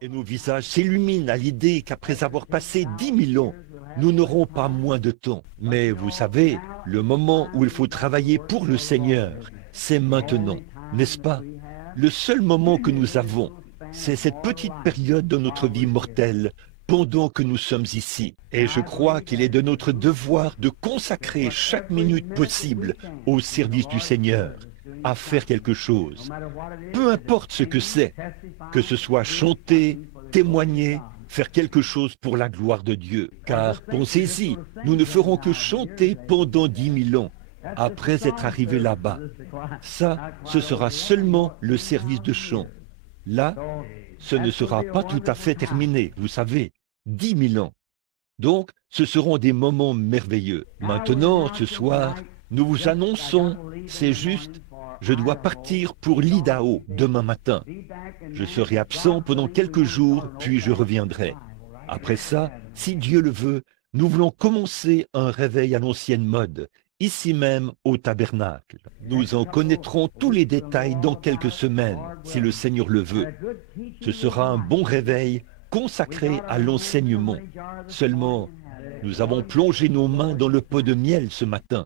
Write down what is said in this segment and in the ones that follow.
Et nos visages s'illuminent à l'idée qu'après avoir passé 10 000 ans, nous n'aurons pas moins de temps. Mais vous savez, le moment où il faut travailler pour le Seigneur, c'est maintenant, n'est-ce pas? Le seul moment que nous avons, c'est cette petite période de notre vie mortelle pendant que nous sommes ici. Et je crois qu'il est de notre devoir de consacrer chaque minute possible au service du Seigneur, à faire quelque chose. Peu importe ce que ce soit chanter, témoigner, faire quelque chose pour la gloire de Dieu. Car pensez-y, nous ne ferons que chanter pendant 10 000 ans après être arrivés là-bas. Ça, ce sera seulement le service de chant. Là, ce ne sera pas tout à fait terminé, vous savez, 10 000 ans. Donc, ce seront des moments merveilleux. Maintenant, ce soir, nous vous annonçons, c'est juste, je dois partir pour l'Idaho demain matin. Je serai absent pendant quelques jours, puis je reviendrai. Après ça, si Dieu le veut, nous voulons commencer un réveil à l'ancienne mode, ici même au tabernacle. Nous en connaîtrons tous les détails dans quelques semaines, si le Seigneur le veut. Ce sera un bon réveil consacré à l'enseignement. Seulement, nous avons plongé nos mains dans le pot de miel ce matin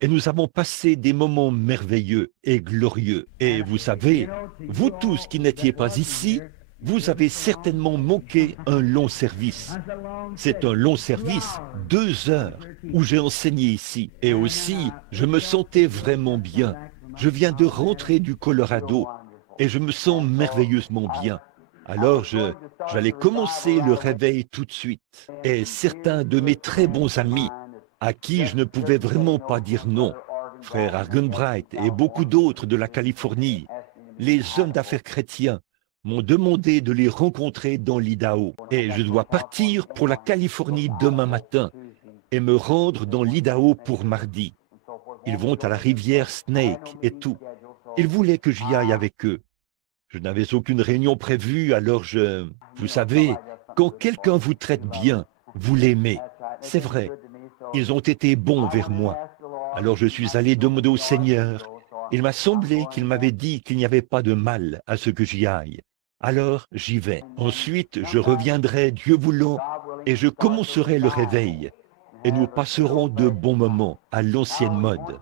et nous avons passé des moments merveilleux et glorieux. Et vous savez, vous tous qui n'étiez pas ici, vous avez certainement manqué un long service. C'est un long service, 2 heures, où j'ai enseigné ici. Et aussi, je me sentais vraiment bien. Je viens de rentrer du Colorado et je me sens merveilleusement bien. Alors j'allais commencer le réveil tout de suite. Et certains de mes très bons amis, à qui je ne pouvais vraiment pas dire non, frère Argenbright et beaucoup d'autres de la Californie, les hommes d'affaires chrétiens, m'ont demandé de les rencontrer dans l'Idaho. Et je dois partir pour la Californie demain matin et me rendre dans l'Idaho pour mardi. Ils vont à la rivière Snake et tout. Ils voulaient que j'y aille avec eux. Je n'avais aucune réunion prévue, alors Vous savez, quand quelqu'un vous traite bien, vous l'aimez. C'est vrai. Ils ont été bons vers moi. Alors je suis allé demander au Seigneur. Il m'a semblé qu'il m'avait dit qu'il n'y avait pas de mal à ce que j'y aille. Alors j'y vais. Ensuite, je reviendrai, Dieu voulant, et je commencerai le réveil. Et nous passerons de bons moments à l'ancienne mode.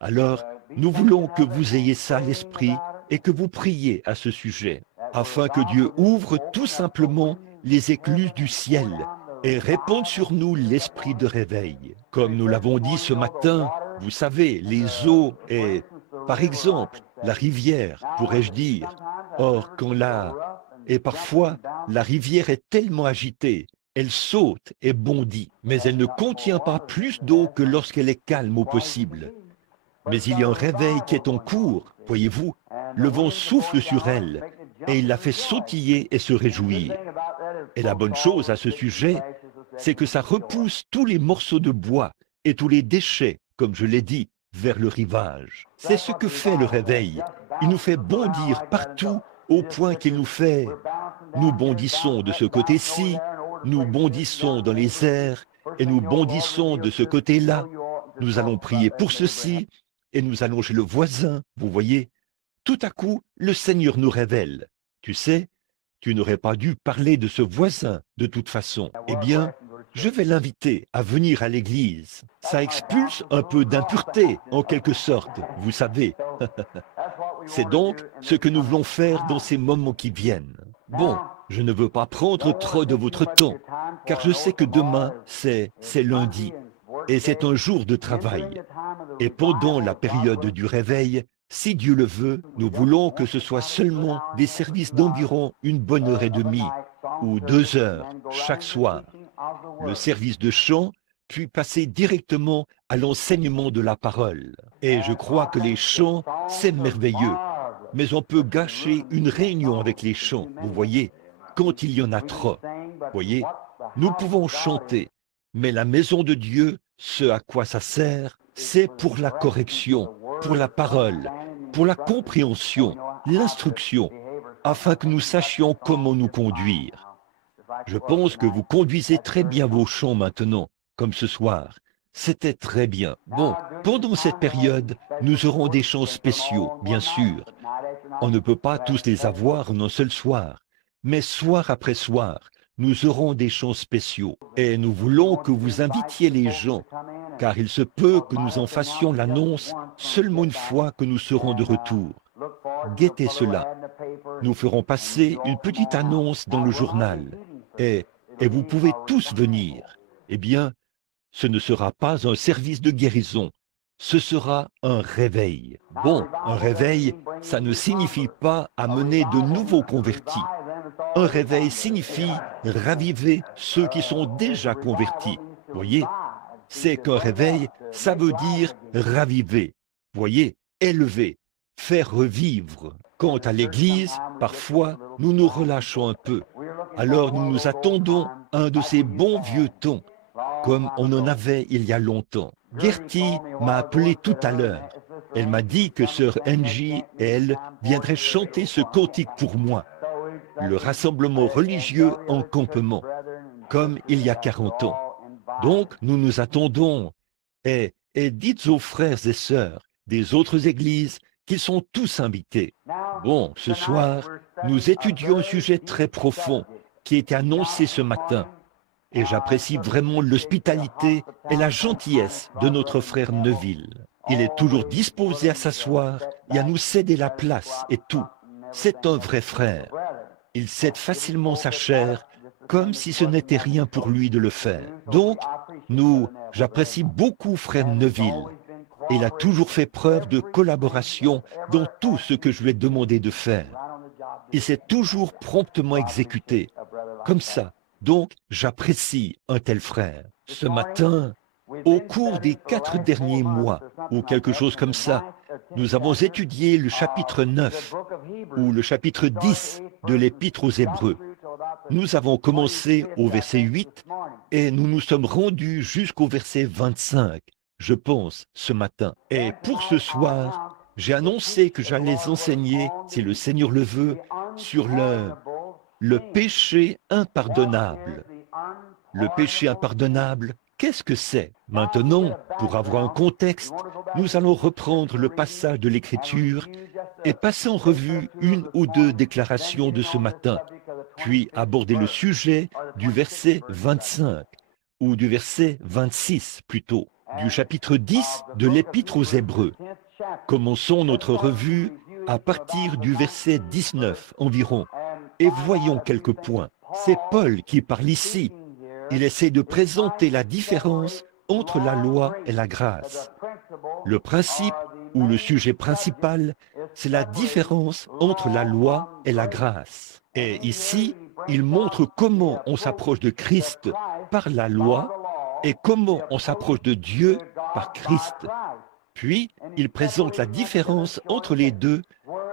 Alors, nous voulons que vous ayez ça à l'esprit et que vous priez à ce sujet, afin que Dieu ouvre tout simplement les écluses du ciel et répande sur nous l'esprit de réveil. Comme nous l'avons dit ce matin, vous savez, les eaux et, par exemple, la rivière, pourrais-je dire. Or, Et parfois, la rivière est tellement agitée, elle saute et bondit, mais elle ne contient pas plus d'eau que lorsqu'elle est calme au possible. Mais il y a un réveil qui est en cours, voyez-vous. Le vent souffle sur elle, et il la fait sautiller et se réjouir. Et la bonne chose à ce sujet, c'est que ça repousse tous les morceaux de bois et tous les déchets, comme je l'ai dit, vers le rivage. C'est ce que fait le réveil. Il nous fait bondir partout au point qu'il nous fait... Nous bondissons de ce côté-ci, nous bondissons dans les airs, et nous bondissons de ce côté-là. Nous allons prier pour ceci, et nous allons chez le voisin, vous voyez. Tout à coup, le Seigneur nous révèle. Tu sais, tu n'aurais pas dû parler de ce voisin de toute façon. Eh bien, je vais l'inviter à venir à l'église. Ça expulse un peu d'impureté, en quelque sorte, vous savez. C'est donc ce que nous voulons faire dans ces moments qui viennent. Bon, je ne veux pas prendre trop de votre temps, car je sais que demain, c'est lundi, et c'est un jour de travail. Et pendant la période du réveil, si Dieu le veut, nous voulons que ce soit seulement des services d'environ 1 bonne heure et demie ou 2 heures chaque soir. Le service de chant, puis passer directement à l'enseignement de la parole. Et je crois que les chants, c'est merveilleux. Mais on peut gâcher une réunion avec les chants, vous voyez, quand il y en a trop. Voyez, nous pouvons chanter, mais la maison de Dieu, ce à quoi ça sert, c'est pour la correction, pour la parole, pour la compréhension, l'instruction, afin que nous sachions comment nous conduire. Je pense que vous conduisez très bien vos chants maintenant, comme ce soir. C'était très bien. Bon, pendant cette période, nous aurons des chants spéciaux, bien sûr. On ne peut pas tous les avoir en un seul soir, Mais soir après soir, nous aurons des chants spéciaux et nous voulons que vous invitiez les gens, car il se peut que nous en fassions l'annonce seulement une fois que nous serons de retour. Guettez cela. Nous ferons passer une petite annonce dans le journal et vous pouvez tous venir. Eh bien, ce ne sera pas un service de guérison, ce sera un réveil. Bon, un réveil, ça ne signifie pas amener de nouveaux convertis. Un réveil signifie raviver ceux qui sont déjà convertis. Voyez, c'est qu'un réveil, ça veut dire raviver. Voyez, élever, faire revivre. Quant à l'Église, parfois, nous nous relâchons un peu. Alors nous nous attendons à un de ces bons vieux temps, comme on en avait il y a longtemps. Gertie m'a appelé tout à l'heure. Elle m'a dit que sœur Angie et elle viendraient chanter ce cantique pour moi. Le rassemblement religieux en campement, comme il y a 40 ans. Donc, nous nous attendons et dites aux frères et sœurs des autres églises qu'ils sont tous invités. Bon, ce soir, nous étudions un sujet très profond qui a été annoncé ce matin. Et j'apprécie vraiment l'hospitalité et la gentillesse de notre frère Neville. Il est toujours disposé à s'asseoir et à nous céder la place et tout. C'est un vrai frère. Il cède facilement sa chair, comme si ce n'était rien pour lui de le faire. Donc, j'apprécie beaucoup frère Neville. Il a toujours fait preuve de collaboration dans tout ce que je lui ai demandé de faire. Il s'est toujours promptement exécuté. Comme ça. Donc, j'apprécie un tel frère. Ce matin, au cours des 4 derniers mois, ou quelque chose comme ça, nous avons étudié le chapitre 9 ou le chapitre 10 de l'Épître aux Hébreux. Nous avons commencé au verset 8 et nous nous sommes rendus jusqu'au verset 25, je pense, ce matin. Et pour ce soir, j'ai annoncé que j'allais enseigner, si le Seigneur le veut, sur le péché impardonnable. Le péché impardonnable, qu'est-ce que c'est? Maintenant, pour avoir un contexte, nous allons reprendre le passage de l'Écriture et passer en revue une ou deux déclarations de ce matin, puis aborder le sujet du verset 25, ou du verset 26 plutôt, du chapitre 10 de l'Épître aux Hébreux. Commençons notre revue à partir du verset 19 environ, et voyons quelques points. C'est Paul qui parle ici. Il essaie de présenter la différence entre la loi et la grâce. Le principe ou le sujet principal, c'est la différence entre la loi et la grâce. Et ici, il montre comment on s'approche de Christ par la loi et comment on s'approche de Dieu par Christ. Puis, il présente la différence entre les deux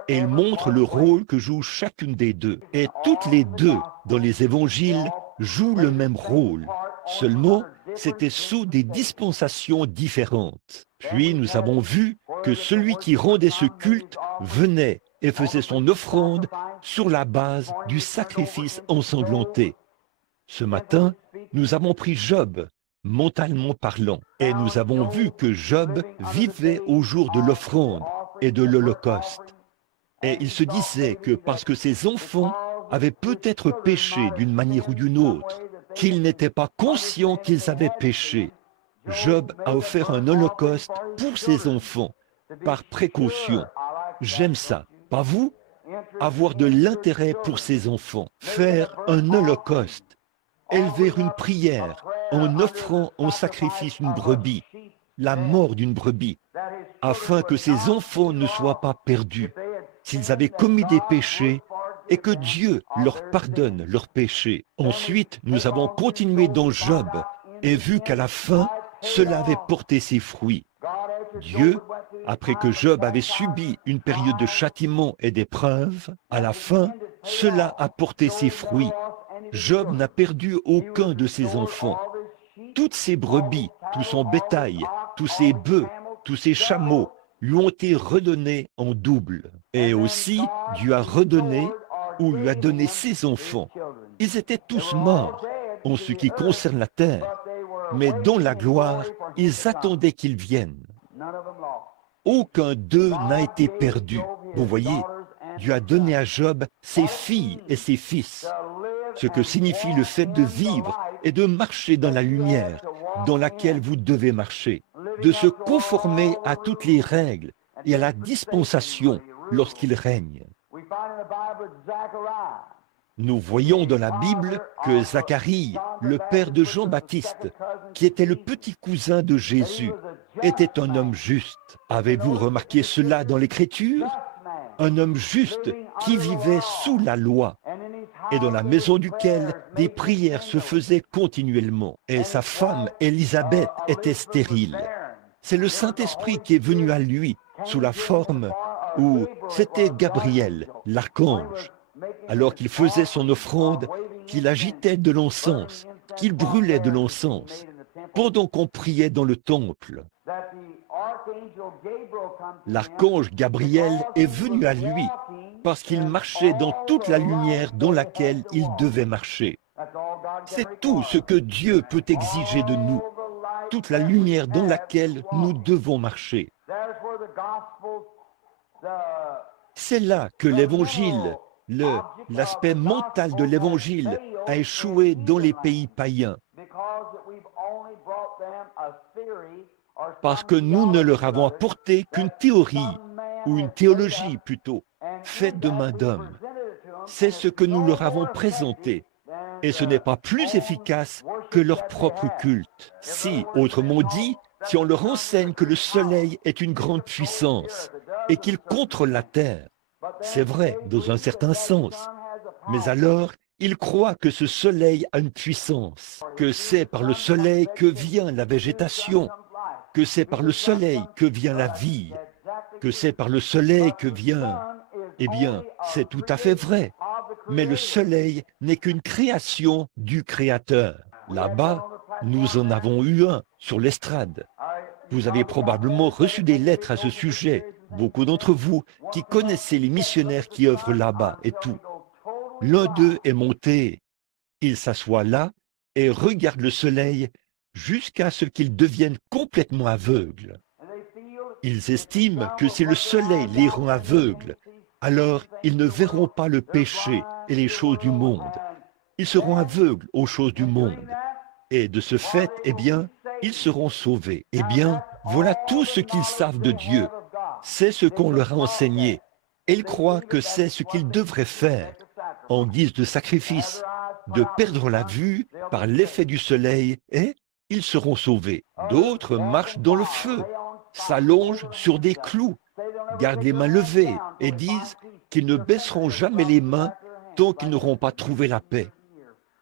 et il montre le rôle que joue chacune des deux. Et toutes les deux, dans les évangiles, jouent le même rôle. Seulement, c'était sous des dispensations différentes. Puis, nous avons vu que celui qui rendait ce culte venait et faisait son offrande sur la base du sacrifice ensanglanté. Ce matin, nous avons pris Job, mentalement parlant, et nous avons vu que Job vivait au jour de l'offrande et de l'Holocauste. Et il se disait que parce que ses enfants avaient peut-être péché d'une manière ou d'une autre, qu'ils n'étaient pas conscients qu'ils avaient péché, Job a offert un holocauste pour ses enfants, par précaution. J'aime ça, pas vous? Avoir de l'intérêt pour ses enfants, faire un holocauste, élever une prière en offrant en sacrifice une brebis, la mort d'une brebis, afin que ses enfants ne soient pas perdus, s'ils avaient commis des péchés, et que Dieu leur pardonne leurs péchés. Ensuite, nous avons continué dans Job et vu qu'à la fin, cela avait porté ses fruits. Dieu, après que Job avait subi une période de châtiment et d'épreuve, à la fin, cela a porté ses fruits. Job n'a perdu aucun de ses enfants. Toutes ses brebis, tout son bétail, tous ses bœufs, tous ses chameaux lui ont été redonnés en double. Et aussi, Dieu a redonné ou lui a donné ses enfants. Ils étaient tous morts en ce qui concerne la terre, mais dans la gloire, ils attendaient qu'il vienne. Aucun d'eux n'a été perdu. Vous voyez, Dieu a donné à Job ses filles et ses fils, ce que signifie le fait de vivre et de marcher dans la lumière dans laquelle vous devez marcher, de se conformer à toutes les règles et à la dispensation lorsqu'il règne. Nous voyons dans la Bible que Zacharie, le père de Jean-Baptiste, qui était le petit cousin de Jésus, était un homme juste. Avez-vous remarqué cela dans l'Écriture? Un homme juste qui vivait sous la loi et dans la maison duquel des prières se faisaient continuellement. Et sa femme, Élisabeth, était stérile. C'est le Saint-Esprit qui est venu à lui sous la forme où c'était Gabriel, l'archange, alors qu'il faisait son offrande, qu'il agitait de l'encens, qu'il brûlait de l'encens, pendant qu'on priait dans le temple. L'archange Gabriel est venu à lui parce qu'il marchait dans toute la lumière dans laquelle il devait marcher. C'est tout ce que Dieu peut exiger de nous, toute la lumière dans laquelle nous devons marcher. C'est là que l'Évangile, l'aspect mental de l'Évangile a échoué dans les pays païens. Parce que nous ne leur avons apporté qu'une théorie, ou une théologie plutôt, faite de main d'homme. C'est ce que nous leur avons présenté, et ce n'est pas plus efficace que leur propre culte. Si, autrement dit, si on leur enseigne que le soleil est une grande puissance, et qu'il contrôle la terre, c'est vrai dans un certain sens, mais alors ils croient que ce soleil a une puissance, que c'est par le soleil que vient la végétation, que c'est par le soleil que vient la vie, que c'est par le soleil que vient... Eh bien, c'est tout à fait vrai, mais le soleil n'est qu'une création du Créateur. Là-bas, nous en avons eu un sur l'estrade. Vous avez probablement reçu des lettres à ce sujet, beaucoup d'entre vous qui connaissez les missionnaires qui œuvrent là-bas et tout. L'un d'eux est monté, il s'assoit là et regarde le soleil jusqu'à ce qu'il devienne complètement aveugle. Ils estiment que si le soleil les rend aveugles, alors ils ne verront pas le péché et les choses du monde. Ils seront aveugles aux choses du monde. Et de ce fait, eh bien, ils seront sauvés. Eh bien, voilà tout ce qu'ils savent de Dieu. C'est ce qu'on leur a enseigné. Et ils croient que c'est ce qu'ils devraient faire en guise de sacrifice, de perdre la vue par l'effet du soleil, et ils seront sauvés. D'autres marchent dans le feu, s'allongent sur des clous, gardent les mains levées et disent qu'ils ne baisseront jamais les mains tant qu'ils n'auront pas trouvé la paix.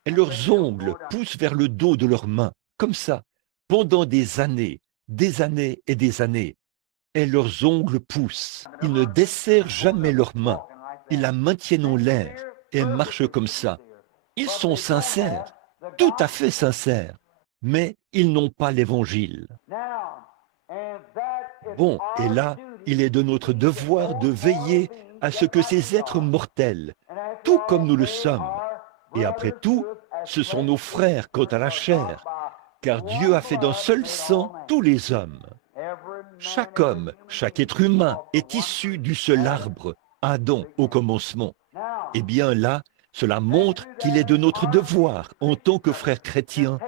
Et leurs ongles poussent vers le dos de leurs mains, comme ça, pendant des années et des années. Et leurs ongles poussent. Ils ne desserrent jamais leurs mains. Ils la maintiennent en l'air et marchent comme ça. Ils sont sincères, tout à fait sincères, mais ils n'ont pas l'Évangile. Bon, et là, il est de notre devoir de veiller à ce que ces êtres mortels, tout comme nous le sommes, et après tout, ce sont nos frères quant à la chair, car Dieu a fait d'un seul sang tous les hommes. Chaque homme, chaque être humain est issu du seul arbre, Adam au commencement. Eh bien là, cela montre qu'il est de notre devoir, en tant que frères chrétiens,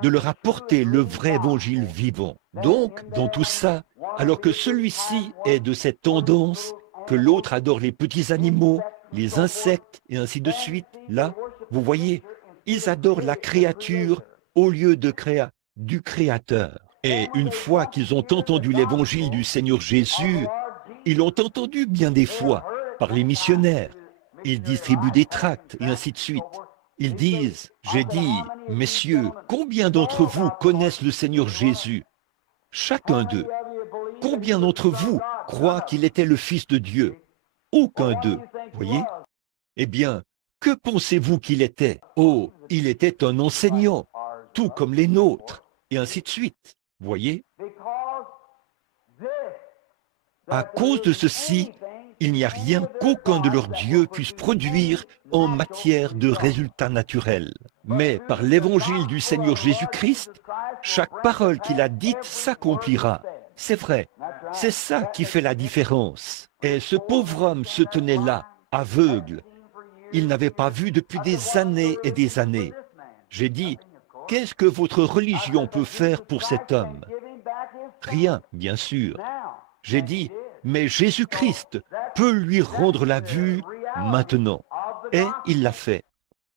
de leur apporter le vrai évangile vivant. Donc, dans tout ça, alors que celui-ci est de cette tendance, que l'autre adore les petits animaux, les insectes et ainsi de suite, là, vous voyez, ils adorent la créature au lieu du Créateur. Et une fois qu'ils ont entendu l'évangile du Seigneur Jésus, ils l'ont entendu bien des fois par les missionnaires. Ils distribuent des tracts et ainsi de suite. Ils disent, j'ai dit, messieurs, combien d'entre vous connaissent le Seigneur Jésus? Chacun d'eux. Combien d'entre vous croient qu'il était le Fils de Dieu? Aucun d'eux, voyez? Eh bien, que pensez-vous qu'il était? Oh, il était un enseignant, tout comme les nôtres, et ainsi de suite, voyez? À cause de ceci, il n'y a rien qu'aucun de leurs dieux puisse produire en matière de résultats naturels. Mais par l'évangile du Seigneur Jésus-Christ, chaque parole qu'il a dite s'accomplira. C'est vrai, c'est ça qui fait la différence. Et ce pauvre homme se tenait là, aveugle. Il n'avait pas vu depuis des années et des années. J'ai dit, qu'est-ce que votre religion peut faire pour cet homme? Rien, bien sûr. J'ai dit, mais Jésus-Christ peut lui rendre la vue maintenant. Et il l'a fait.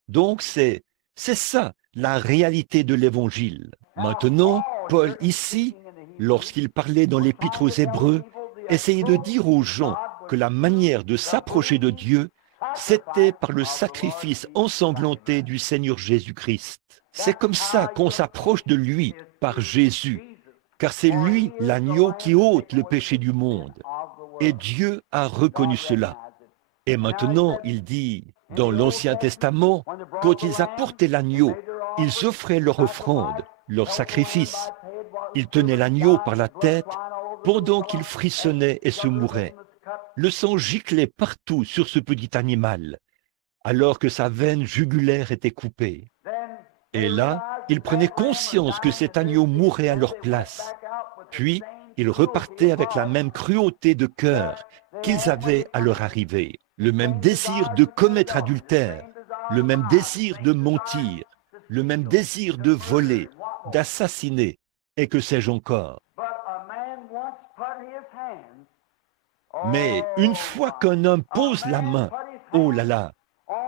Donc c'est ça, la réalité de l'Évangile. Maintenant, Paul ici, lorsqu'il parlait dans l'Épître aux Hébreux, essayait de dire aux gens que la manière de s'approcher de Dieu, c'était par le sacrifice ensanglanté du Seigneur Jésus-Christ. C'est comme ça qu'on s'approche de lui, par Jésus, car c'est lui l'agneau qui ôte le péché du monde. Et Dieu a reconnu cela. Et maintenant, il dit, dans l'Ancien Testament, quand ils apportaient l'agneau, ils offraient leur offrande, leur sacrifice. Ils tenaient l'agneau par la tête pendant qu'il frissonnait et se mourait. Le sang giclait partout sur ce petit animal, alors que sa veine jugulaire était coupée. Et là, ils prenaient conscience que cet agneau mourait à leur place. Puis, ils repartaient avec la même cruauté de cœur qu'ils avaient à leur arrivée. Le même désir de commettre adultère, le même désir de mentir, le même désir de voler, d'assassiner, et que sais-je encore. Mais une fois qu'un homme pose la main, oh là là,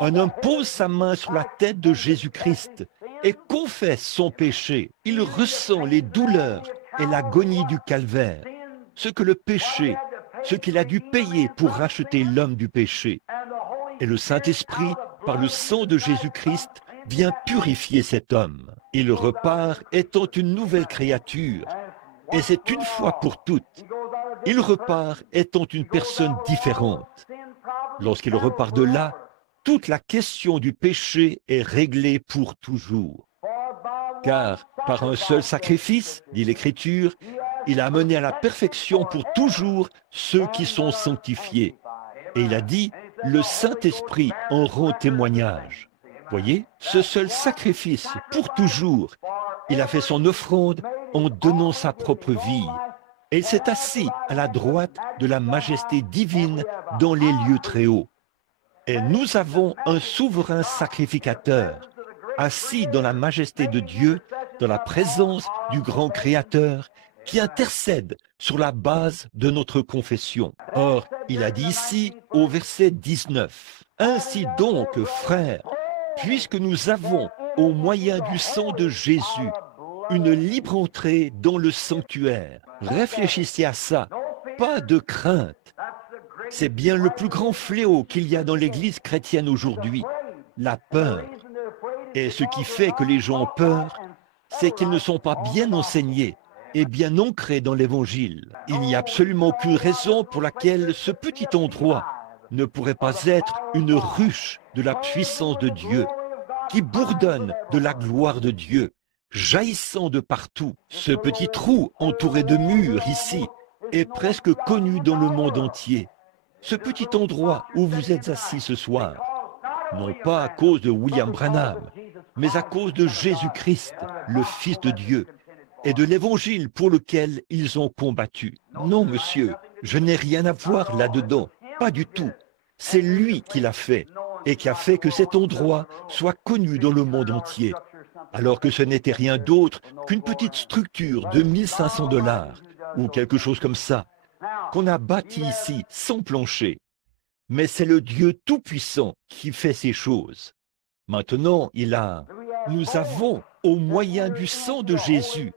un homme pose sa main sur la tête de Jésus-Christ et confesse son péché, il ressent les douleurs et l'agonie du calvaire, ce que le péché, ce qu'il a dû payer pour racheter l'homme du péché. Et le Saint-Esprit, par le sang de Jésus-Christ, vient purifier cet homme. Il repart étant une nouvelle créature, et c'est une fois pour toutes. Il repart étant une personne différente. Lorsqu'il repart de là, toute la question du péché est réglée pour toujours. Car par un seul sacrifice, dit l'Écriture, il a amené à la perfection pour toujours ceux qui sont sanctifiés. Et il a dit, le Saint-Esprit en rend témoignage. Voyez, ce seul sacrifice pour toujours, il a fait son offrande en donnant sa propre vie. Et il s'est assis à la droite de la majesté divine dans les lieux très hauts. Et nous avons un souverain sacrificateur, assis dans la majesté de Dieu, dans la présence du grand Créateur, qui intercède sur la base de notre confession. Or, il a dit ici, au verset 19, « Ainsi donc, frères, puisque nous avons, au moyen du sang de Jésus, une libre entrée dans le sanctuaire. » Réfléchissez à ça, pas de crainte. C'est bien le plus grand fléau qu'il y a dans l'Église chrétienne aujourd'hui, la peur. Et ce qui fait que les gens ont peur, c'est qu'ils ne sont pas bien enseignés et bien ancrés dans l'Évangile. Il n'y a absolument aucune raison pour laquelle ce petit endroit ne pourrait pas être une ruche de la puissance de Dieu, qui bourdonne de la gloire de Dieu, jaillissant de partout. Ce petit trou entouré de murs ici est presque connu dans le monde entier. Ce petit endroit où vous êtes assis ce soir, non pas à cause de William Branham, mais à cause de Jésus-Christ, le Fils de Dieu, et de l'Évangile pour lequel ils ont combattu. Non, monsieur, je n'ai rien à voir là-dedans, pas du tout. C'est lui qui l'a fait, et qui a fait que cet endroit soit connu dans le monde entier, alors que ce n'était rien d'autre qu'une petite structure de 1500 $, ou quelque chose comme ça, qu'on a bâti ici sans plancher. Mais c'est le Dieu Tout-Puissant qui fait ces choses. Maintenant, nous avons, au moyen du sang de Jésus,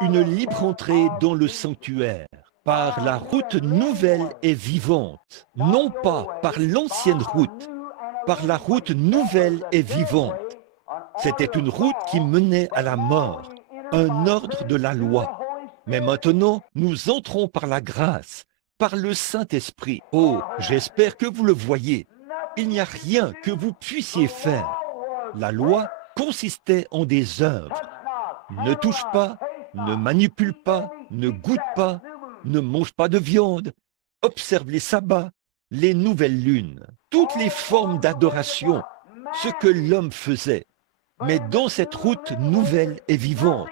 une libre entrée dans le sanctuaire, par la route nouvelle et vivante, non pas par l'ancienne route, par la route nouvelle et vivante. C'était une route qui menait à la mort, un ordre de la loi. Mais maintenant, nous entrons par la grâce, par le Saint-Esprit. Oh, j'espère que vous le voyez. Il n'y a rien que vous puissiez faire. La loi consistait en des œuvres. Ne touche pas, ne manipule pas, ne goûte pas, ne mange pas de viande, observe les sabbats, les nouvelles lunes, toutes les formes d'adoration, ce que l'homme faisait. Mais dans cette route nouvelle et vivante,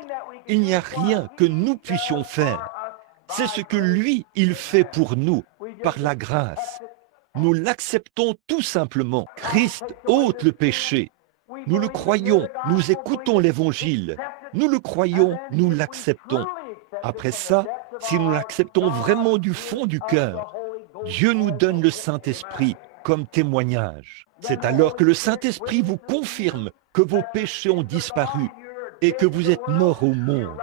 il n'y a rien que nous puissions faire. C'est ce que lui, il fait pour nous, par la grâce. Nous l'acceptons tout simplement. Christ ôte le péché. Nous le croyons, nous écoutons l'Évangile. Nous le croyons, nous l'acceptons. Après ça, si nous l'acceptons vraiment du fond du cœur, Dieu nous donne le Saint-Esprit comme témoignage. C'est alors que le Saint-Esprit vous confirme que vos péchés ont disparu et que vous êtes morts au monde.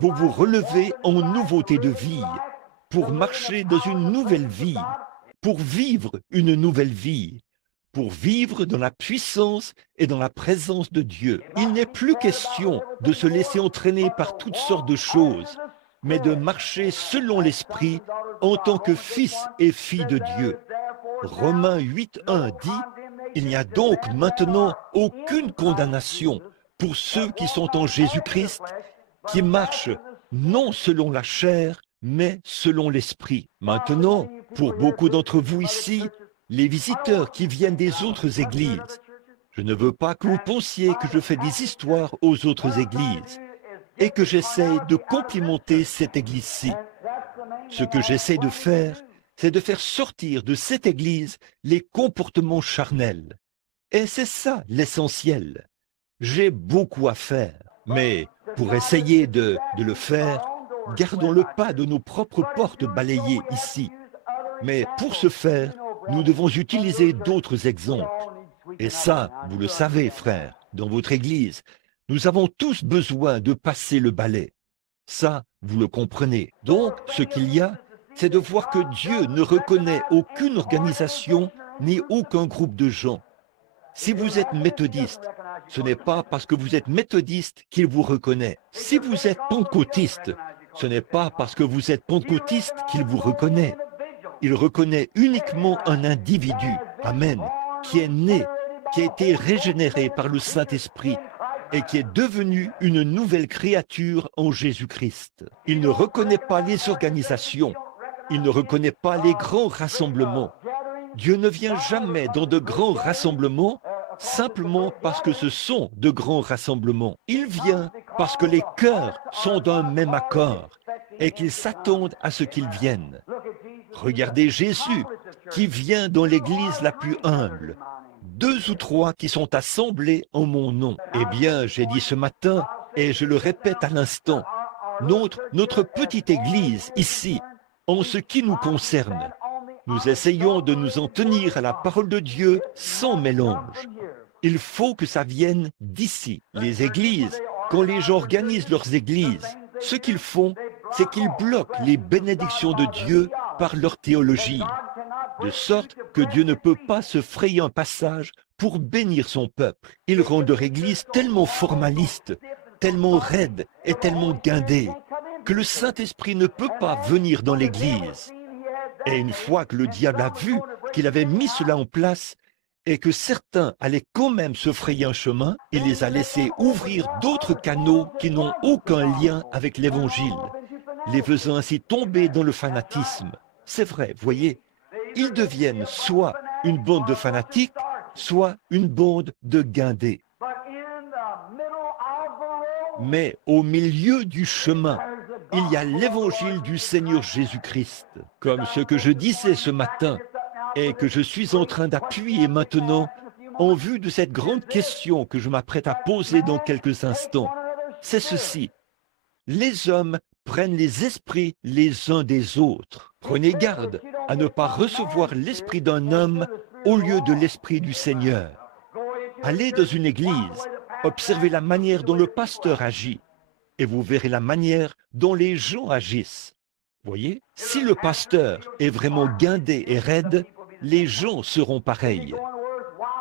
Vous vous relevez en nouveauté de vie pour marcher dans une nouvelle vie, pour vivre une nouvelle vie, pour vivre dans la puissance et dans la présence de Dieu. Il n'est plus question de se laisser entraîner par toutes sortes de choses, mais de marcher selon l'Esprit en tant que fils et filles de Dieu. Romains 8:1 dit « Il n'y a donc maintenant aucune condamnation pour ceux qui sont en Jésus-Christ, qui marchent non selon la chair, mais selon l'Esprit. » Maintenant, pour beaucoup d'entre vous ici, les visiteurs qui viennent des autres églises, je ne veux pas que vous pensiez que je fais des histoires aux autres églises et que j'essaie de complimenter cette église-ci. Ce que j'essaie de faire, c'est de faire sortir de cette église les comportements charnels. Et c'est ça l'essentiel. J'ai beaucoup à faire, mais pour essayer de le faire, gardons le pas de nos propres portes balayées ici. Mais pour ce faire, nous devons utiliser d'autres exemples. Et ça, vous le savez, frères, dans votre église, nous avons tous besoin de passer le balai. Ça, vous le comprenez. Donc, ce qu'il y a, c'est de voir que Dieu ne reconnaît aucune organisation ni aucun groupe de gens. Si vous êtes méthodiste, ce n'est pas parce que vous êtes méthodiste qu'il vous reconnaît. Si vous êtes pentecôtiste, ce n'est pas parce que vous êtes pentecôtiste qu'il vous reconnaît. Il reconnaît uniquement un individu, amen, qui est né, qui a été régénéré par le Saint-Esprit et qui est devenu une nouvelle créature en Jésus-Christ. Il ne reconnaît pas les organisations, il ne reconnaît pas les grands rassemblements. Dieu ne vient jamais dans de grands rassemblements simplement parce que ce sont de grands rassemblements. Il vient parce que les cœurs sont d'un même accord et qu'ils s'attendent à ce qu'ils viennent. Regardez Jésus qui vient dans l'église la plus humble. 2 ou 3 qui sont assemblés en mon nom. Eh bien, j'ai dit ce matin, et je le répète à l'instant, notre petite église ici, en ce qui nous concerne, nous essayons de nous en tenir à la parole de Dieu sans mélange. Il faut que ça vienne d'ici. Les églises, quand les gens organisent leurs églises, ce qu'ils font, c'est qu'ils bloquent les bénédictions de Dieu par leur théologie, de sorte que Dieu ne peut pas se frayer un passage pour bénir son peuple. Ils rendent leur église tellement formaliste, tellement raide et tellement guindée, que le Saint-Esprit ne peut pas venir dans l'église. Et une fois que le diable a vu qu'il avait mis cela en place et que certains allaient quand même se frayer un chemin, il les a laissés ouvrir d'autres canaux qui n'ont aucun lien avec l'Évangile, les faisant ainsi tomber dans le fanatisme. C'est vrai, voyez, ils deviennent soit une bande de fanatiques, soit une bande de guindés. Mais au milieu du chemin, il y a l'évangile du Seigneur Jésus-Christ. Comme ce que je disais ce matin et que je suis en train d'appuyer maintenant en vue de cette grande question que je m'apprête à poser dans quelques instants. C'est ceci. Les hommes prennent les esprits les uns des autres. Prenez garde à ne pas recevoir l'esprit d'un homme au lieu de l'esprit du Seigneur. Allez dans une église, observez la manière dont le pasteur agit et vous verrez la manière dont les gens agissent. Voyez, si le pasteur est vraiment guindé et raide, les gens seront pareils.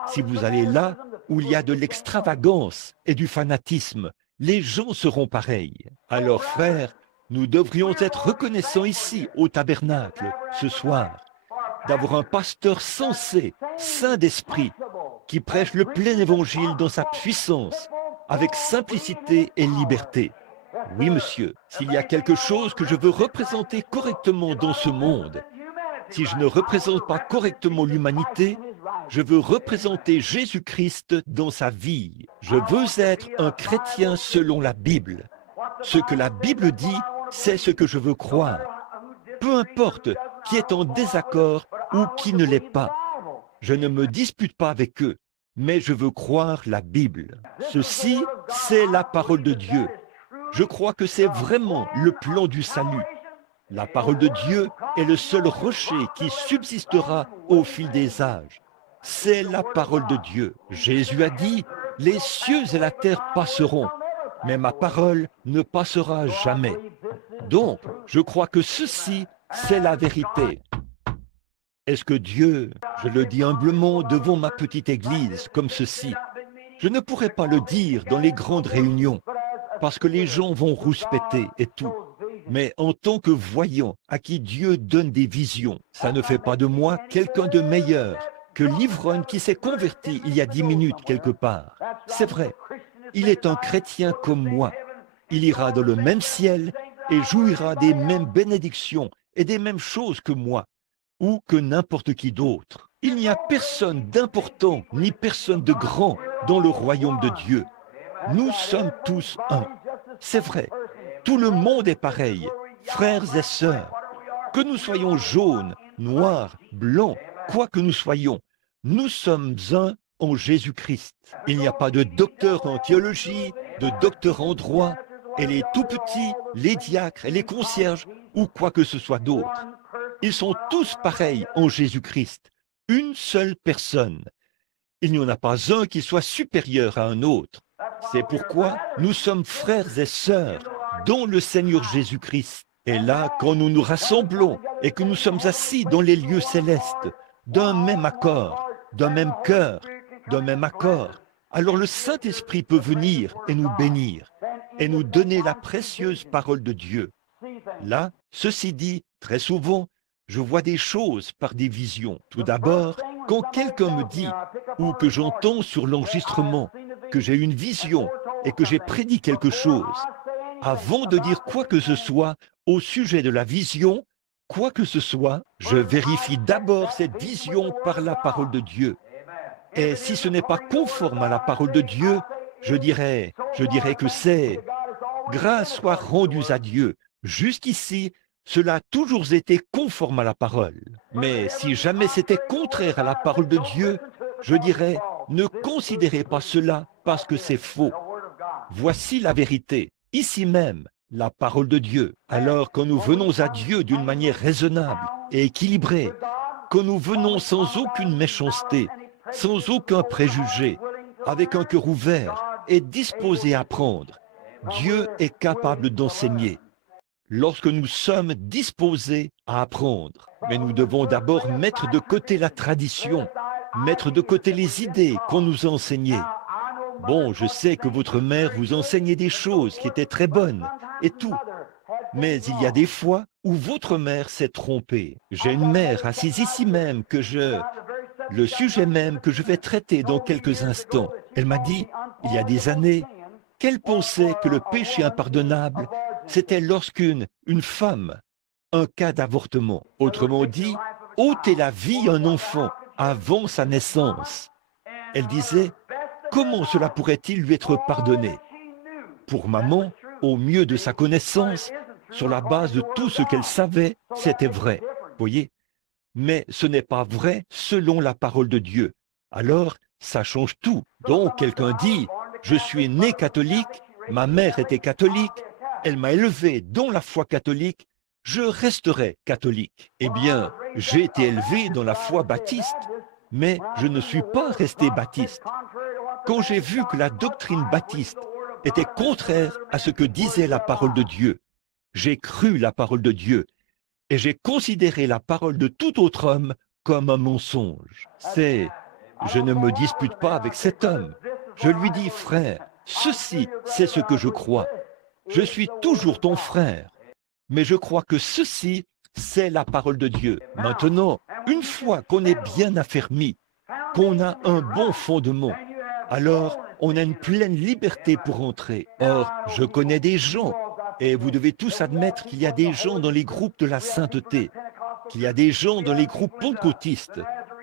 Si vous allez là où il y a de l'extravagance et du fanatisme, les gens seront pareils. Alors frères, nous devrions être reconnaissants ici, au tabernacle, ce soir, d'avoir un pasteur sensé, saint d'esprit, qui prêche le plein évangile dans sa puissance, avec simplicité et liberté. Oui, monsieur, s'il y a quelque chose que je veux représenter correctement dans ce monde, si je ne représente pas correctement l'humanité, je veux représenter Jésus-Christ dans sa vie. Je veux être un chrétien selon la Bible. Ce que la Bible dit, c'est ce que je veux croire. Peu importe qui est en désaccord ou qui ne l'est pas. Je ne me dispute pas avec eux, mais je veux croire la Bible. Ceci, c'est la parole de Dieu. Je crois que c'est vraiment le plan du salut. La parole de Dieu est le seul rocher qui subsistera au fil des âges. C'est la parole de Dieu. Jésus a dit, « Les cieux et la terre passeront, mais ma parole ne passera jamais. » Donc, je crois que ceci, c'est la vérité. Est-ce que Dieu, je le dis humblement devant ma petite église, comme ceci, je ne pourrais pas le dire dans les grandes réunions, parce que les gens vont rouspéter et tout. Mais en tant que voyant à qui Dieu donne des visions, ça ne fait pas de moi quelqu'un de meilleur que l'ivrogne qui s'est converti il y a 10 minutes quelque part. C'est vrai, il est un chrétien comme moi. Il ira dans le même ciel et jouira des mêmes bénédictions et des mêmes choses que moi, ou que n'importe qui d'autre. Il n'y a personne d'important ni personne de grand dans le royaume de Dieu. Nous sommes tous un. C'est vrai, tout le monde est pareil, frères et sœurs. Que nous soyons jaunes, noirs, blancs, quoi que nous soyons, nous sommes un en Jésus-Christ. Il n'y a pas de docteur en théologie, de docteur en droit, et les tout-petits, les diacres et les concierges, ou quoi que ce soit d'autre. Ils sont tous pareils en Jésus-Christ, une seule personne. Il n'y en a pas un qui soit supérieur à un autre. C'est pourquoi nous sommes frères et sœurs dans le Seigneur Jésus-Christ. Et là, quand nous nous rassemblons et que nous sommes assis dans les lieux célestes, d'un même accord, d'un même cœur, d'un même accord, alors le Saint-Esprit peut venir et nous bénir et nous donner la précieuse parole de Dieu. Là, ceci dit, très souvent, je vois des choses par des visions. Tout d'abord, quand quelqu'un me dit, ou que j'entends sur l'enregistrement, que j'ai une vision et que j'ai prédit quelque chose, avant de dire quoi que ce soit au sujet de la vision, quoi que ce soit, je vérifie d'abord cette vision par la parole de Dieu. Et si ce n'est pas conforme à la parole de Dieu, je dirais que c'est « grâce soit rendue à Dieu ». Jusqu'ici, cela a toujours été conforme à la parole. Mais si jamais c'était contraire à la parole de Dieu, je dirais « ne considérez pas cela parce que c'est faux ». Voici la vérité, ici même, la parole de Dieu. Alors quand nous venons à Dieu d'une manière raisonnable et équilibrée, quand nous venons sans aucune méchanceté, sans aucun préjugé, avec un cœur ouvert et disposé à apprendre, Dieu est capable d'enseigner. Lorsque nous sommes disposés à apprendre, mais nous devons d'abord mettre de côté la tradition, mettre de côté les idées qu'on nous a enseignées. Bon, je sais que votre mère vous enseignait des choses qui étaient très bonnes et tout, mais il y a des fois où votre mère s'est trompée. J'ai une mère assise ici même le sujet même que je vais traiter dans quelques instants. Elle m'a dit, il y a des années, qu'elle pensait que le péché impardonnable, c'était lorsqu'une femme, un cas d'avortement, autrement dit, ôter la vie à un enfant avant sa naissance. Elle disait, comment cela pourrait-il lui être pardonné? Pour maman, au mieux de sa connaissance, sur la base de tout ce qu'elle savait, c'était vrai. Voyez? Mais ce n'est pas vrai selon la parole de Dieu. Alors, ça change tout. Donc, quelqu'un dit, je suis né catholique, ma mère était catholique, elle m'a élevé dans la foi catholique, je resterai catholique. Eh bien, j'ai été élevé dans la foi baptiste, mais je ne suis pas resté baptiste. Quand j'ai vu que la doctrine baptiste était contraire à ce que disait la parole de Dieu, j'ai cru la parole de Dieu et j'ai considéré la parole de tout autre homme comme un mensonge. Je ne me dispute pas avec cet homme. Je lui dis, frère, ceci, c'est ce que je crois. Je suis toujours ton frère, mais je crois que ceci, c'est la parole de Dieu. Maintenant, une fois qu'on est bien affermi, qu'on a un bon fondement, alors on a une pleine liberté pour entrer. Or, je connais des gens, et vous devez tous admettre qu'il y a des gens dans les groupes de la sainteté, qu'il y a des gens dans les groupes pentecôtistes,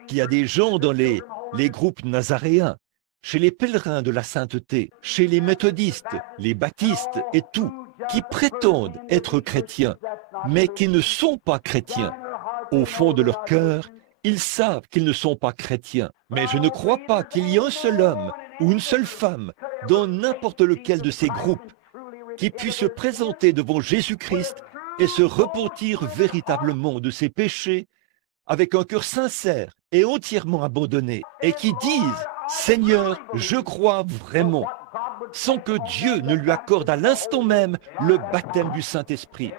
qu'il y a des gens dans les groupes nazaréens, chez les pèlerins de la sainteté, chez les méthodistes, les baptistes et tout, qui prétendent être chrétiens, mais qui ne sont pas chrétiens. Au fond de leur cœur, Ils savent qu'ils ne sont pas chrétiens, mais je ne crois pas qu'il y ait un seul homme ou une seule femme dans n'importe lequel de ces groupes qui puisse se présenter devant Jésus-Christ et se repentir véritablement de ses péchés avec un cœur sincère et entièrement abandonné, et qui disent « Seigneur, je crois vraiment », sans que Dieu ne lui accorde à l'instant même le baptême du Saint-Esprit.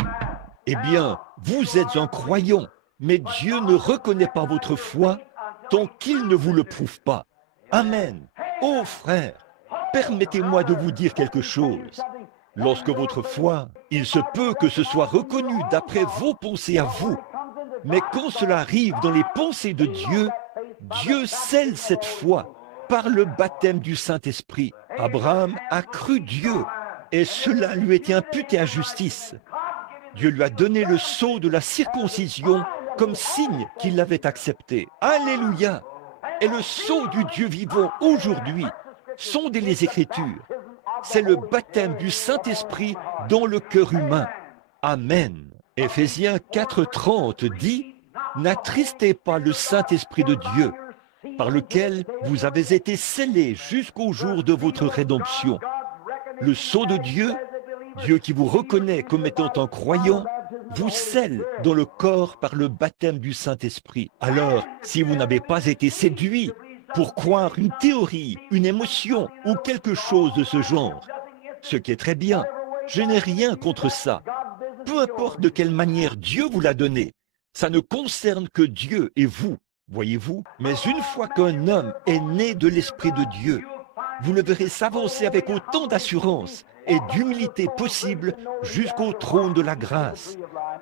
Eh bien, vous êtes un croyant, mais Dieu ne reconnaît pas votre foi tant qu'il ne vous le prouve pas. Amen. Ô frère, permettez-moi de vous dire quelque chose. Lorsque votre foi, il se peut que ce soit reconnu d'après vos pensées à vous, mais quand cela arrive dans les pensées de Dieu, Dieu scelle cette foi par le baptême du Saint-Esprit. Abraham a cru Dieu et cela lui était imputé à justice. Dieu lui a donné le sceau de la circoncision comme signe qu'il l'avait accepté. Alléluia! Et le sceau du Dieu vivant aujourd'hui, sondez les Écritures. C'est le baptême du Saint-Esprit dans le cœur humain. Amen. Éphésiens 4,30 dit « N'attristez pas le Saint-Esprit de Dieu, par lequel vous avez été scellés jusqu'au jour de votre rédemption. » Le sceau de Dieu, Dieu qui vous reconnaît comme étant un croyant, vous scelle dans le corps par le baptême du Saint-Esprit. Alors, si vous n'avez pas été séduit pour croire une théorie, une émotion ou quelque chose de ce genre, ce qui est très bien, je n'ai rien contre ça. Peu importe de quelle manière Dieu vous l'a donné, ça ne concerne que Dieu et vous, voyez-vous. Mais une fois qu'un homme est né de l'Esprit de Dieu, vous le verrez s'avancer avec autant d'assurance et d'humilité possible jusqu'au trône de la grâce.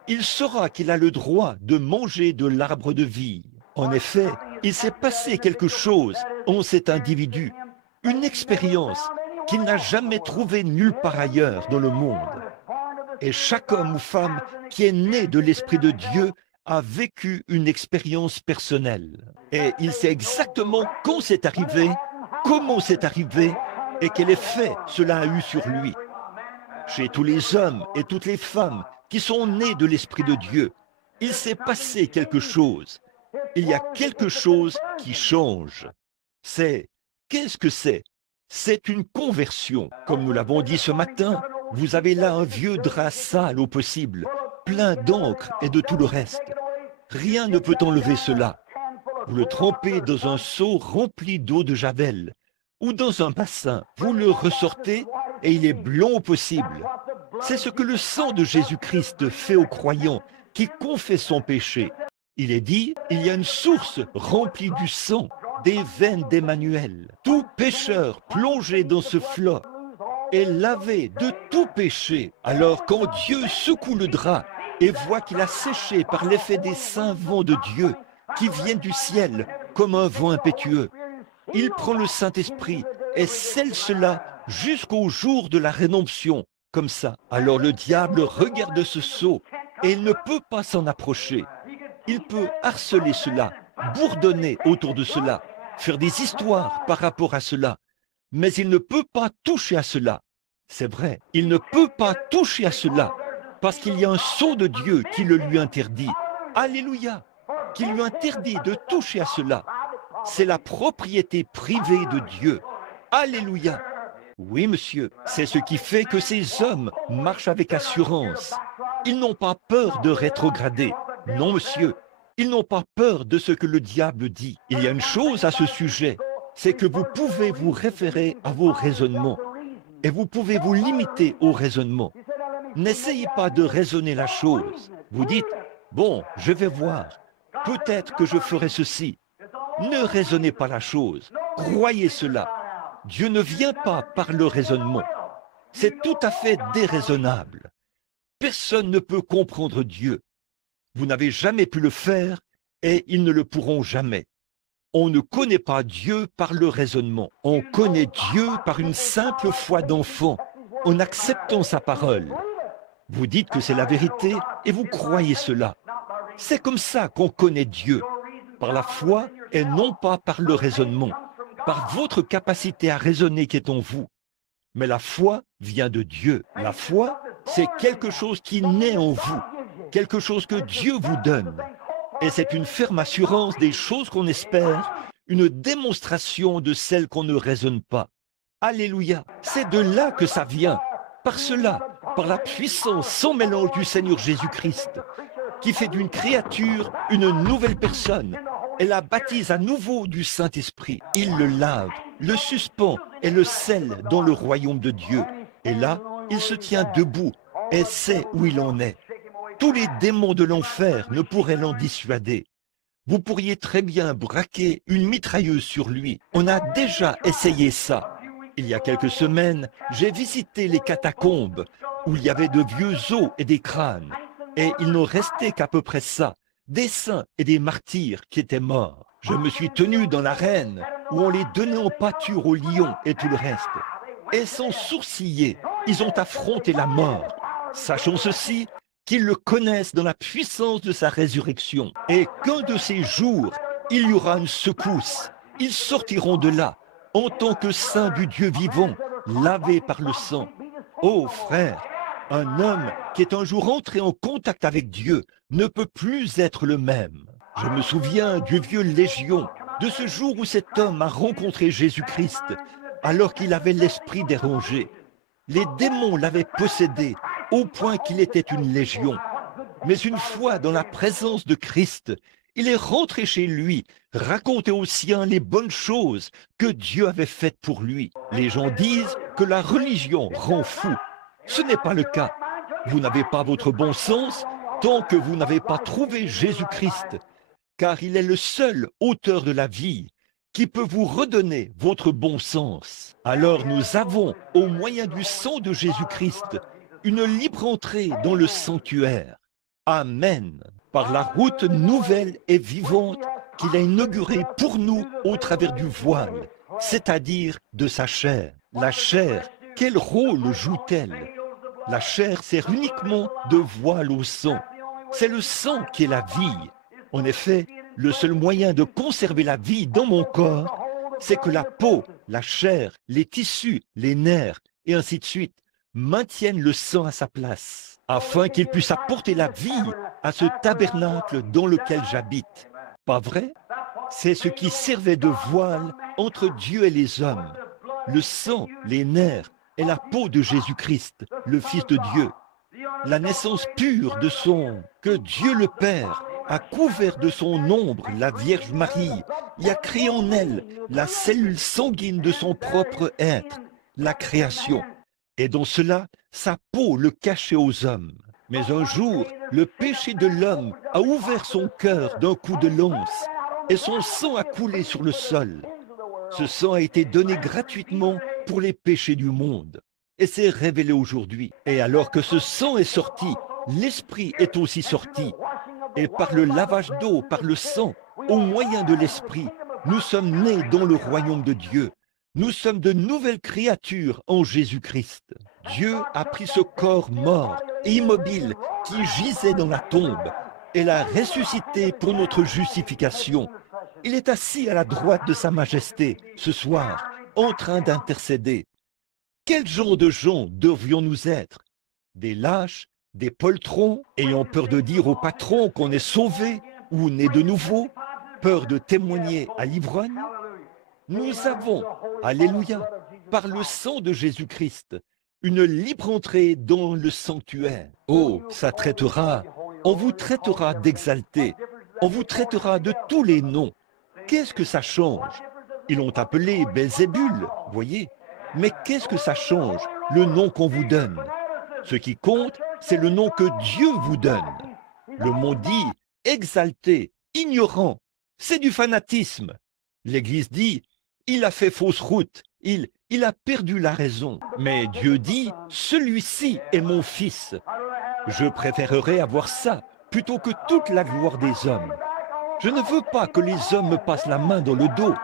Il saura qu'il a le droit de manger de l'arbre de vie. En effet, il s'est passé quelque chose en cet individu, une expérience qu'il n'a jamais trouvée nulle part ailleurs dans le monde. Et chaque homme ou femme qui est né de l'Esprit de Dieu a vécu une expérience personnelle. Et il sait exactement quand c'est arrivé, comment c'est arrivé et quel effet cela a eu sur lui. Chez tous les hommes et toutes les femmes qui sont nés de l'Esprit de Dieu, il s'est passé quelque chose. Il y a quelque chose qui change. Qu'est-ce que c'est? C'est une conversion. Comme nous l'avons dit ce matin, vous avez là un vieux drap sale au possible, plein d'encre et de tout le reste. Rien ne peut enlever cela. Vous le trempez dans un seau rempli d'eau de javel ou dans un bassin. Vous le ressortez et il est blanc au possible. C'est ce que le sang de Jésus-Christ fait aux croyants qui confessent son péché. Il est dit, il y a une source remplie du sang, des veines d'Emmanuel. Tout pécheur plongé dans ce flot est lavé de tout péché. Alors quand Dieu secoue le drap et voit qu'il a séché par l'effet des saints vents de Dieu qui viennent du ciel comme un vent impétueux, il prend le Saint-Esprit et scelle cela jusqu'au jour de la rédemption, comme ça. Alors le diable regarde ce sceau et il ne peut pas s'en approcher. Il peut harceler cela, bourdonner autour de cela, faire des histoires par rapport à cela, mais il ne peut pas toucher à cela. C'est vrai, il ne peut pas toucher à cela, parce qu'il y a un sceau de Dieu qui le lui interdit. Alléluia, qui lui interdit de toucher à cela. C'est la propriété privée de Dieu. Alléluia. Oui, monsieur, c'est ce qui fait que ces hommes marchent avec assurance. Ils n'ont pas peur de rétrograder. Non, monsieur, ils n'ont pas peur de ce que le diable dit. Il y a une chose à ce sujet, c'est que vous pouvez vous référer à vos raisonnements et vous pouvez vous limiter au raisonnement. N'essayez pas de raisonner la chose. Vous dites, bon, je vais voir, peut-être que je ferai ceci. Ne raisonnez pas la chose, croyez cela. Dieu ne vient pas par le raisonnement. C'est tout à fait déraisonnable. Personne ne peut comprendre Dieu. Vous n'avez jamais pu le faire et ils ne le pourront jamais. On ne connaît pas Dieu par le raisonnement. On connaît Dieu par une simple foi d'enfant, en acceptant sa parole. Vous dites que c'est la vérité et vous croyez cela. C'est comme ça qu'on connaît Dieu, par la foi et non pas par le raisonnement, par votre capacité à raisonner qui est en vous. Mais la foi vient de Dieu. La foi, c'est quelque chose qui naît en vous, quelque chose que Dieu vous donne. Et c'est une ferme assurance des choses qu'on espère, une démonstration de celles qu'on ne raisonne pas. Alléluia, c'est de là que ça vient. Par cela, par la puissance sans mélange du Seigneur Jésus-Christ, qui fait d'une créature une nouvelle personne et la baptise à nouveau du Saint-Esprit. Il le lave, le suspend et le scelle dans le royaume de Dieu. Et là, il se tient debout et sait où il en est. Tous les démons de l'enfer ne pourraient l'en dissuader. Vous pourriez très bien braquer une mitrailleuse sur lui. On a déjà essayé ça. Il y a quelques semaines, j'ai visité les catacombes où il y avait de vieux os et des crânes. Et il n'en restait qu'à peu près ça, des saints et des martyrs qui étaient morts. Je me suis tenu dans l'arène où on les donnait en pâture aux lions et tout le reste. Et sans sourciller, ils ont affronté la mort. Sachons ceci, qu'ils le connaissent dans la puissance de sa résurrection. Et qu'un de ces jours, il y aura une secousse. Ils sortiront de là, en tant que saints du Dieu vivant, lavés par le sang. Oh frère, un homme qui est un jour entré en contact avec Dieu ne peut plus être le même. Je me souviens du vieux Légion, de ce jour où cet homme a rencontré Jésus-Christ, alors qu'il avait l'esprit dérangé. Les démons l'avaient possédé, au point qu'il était une légion. Mais une fois dans la présence de Christ, il est rentré chez lui, raconter aux siens les bonnes choses que Dieu avait faites pour lui. Les gens disent que la religion rend fou. Ce n'est pas le cas. Vous n'avez pas votre bon sens tant que vous n'avez pas trouvé Jésus-Christ, car il est le seul auteur de la vie qui peut vous redonner votre bon sens. Alors nous avons, au moyen du sang de Jésus-Christ, une libre entrée dans le sanctuaire. Amen. Par la route nouvelle et vivante qu'il a inaugurée pour nous au travers du voile, c'est-à-dire de sa chair. La chair, quel rôle joue-t-elle? La chair sert uniquement de voile au sang. C'est le sang qui est la vie. En effet, le seul moyen de conserver la vie dans mon corps, c'est que la peau, la chair, les tissus, les nerfs, et ainsi de suite, maintiennent le sang à sa place, afin qu'il puisse apporter la vie à ce tabernacle dans lequel j'habite. Pas vrai? C'est ce qui servait de voile entre Dieu et les hommes. Le sang, les nerfs et la peau de Jésus-Christ, le Fils de Dieu. La naissance pure de son, que Dieu le Père a couvert de son ombre la Vierge Marie, et a créé en elle la cellule sanguine de son propre être, la création. Et dans cela, sa peau le cachait aux hommes. Mais un jour, le péché de l'homme a ouvert son cœur d'un coup de lance, et son sang a coulé sur le sol. Ce sang a été donné gratuitement pour les péchés du monde, et s'est révélé aujourd'hui. Et alors que ce sang est sorti, l'Esprit est aussi sorti. Et par le lavage d'eau, par le sang, au moyen de l'Esprit, nous sommes nés dans le royaume de Dieu. Nous sommes de nouvelles créatures en Jésus-Christ. Dieu a pris ce corps mort et immobile qui gisait dans la tombe et l'a ressuscité pour notre justification. Il est assis à la droite de sa majesté ce soir, en train d'intercéder. Quel genre de gens devrions-nous être? Des lâches, des poltrons, ayant peur de dire au patron qu'on est sauvé ou né de nouveau, peur de témoigner à l'ivrogne? Nous avons, alléluia, par le sang de Jésus-Christ, une libre entrée dans le sanctuaire. Oh, ça traitera, on vous traitera d'exalté, on vous traitera de tous les noms. Qu'est-ce que ça change? Ils l'ont appelé Belzébul, voyez. Mais qu'est-ce que ça change, le nom qu'on vous donne? Ce qui compte, c'est le nom que Dieu vous donne. Le monde dit exalté, ignorant, c'est du fanatisme. L'Église dit, il a fait fausse route, il a perdu la raison. Mais Dieu dit, celui-ci est mon fils. Je préférerais avoir ça plutôt que toute la gloire des hommes. Je ne veux pas que les hommes me passent la main dans le dos.